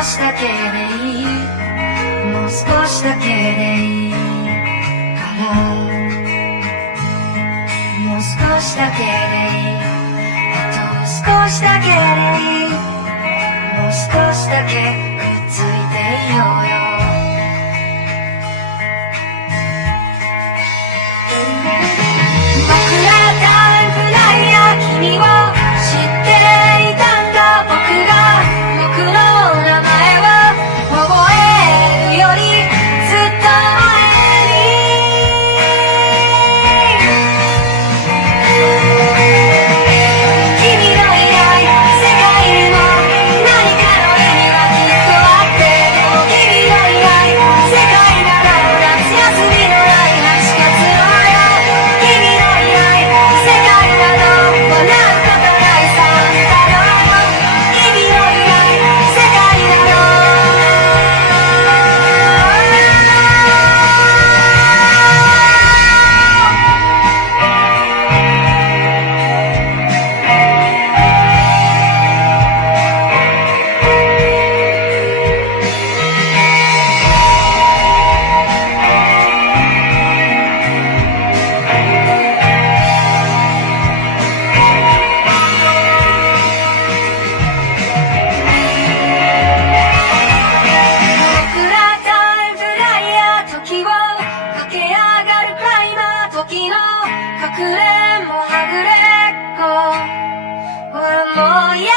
しだけでいい、もう少しだけでいいからもう少しだけでいい、あと少しだけでいい、もう少しだけくっついていようよ。僕らタイムフライヤー君を知っていたんだ、僕の名前を覚えるよりずっと前に君のいない世界にも何かの意味はきっとあって、でも君のいない世界なら夏休みのない8月のよ、君のいない世界など笑うことないさだろう、君のいない世界など僕らタイムフライヤー、時を駆け上がるクライマー、時のかくれんぼはぐれっこ、ほらもうや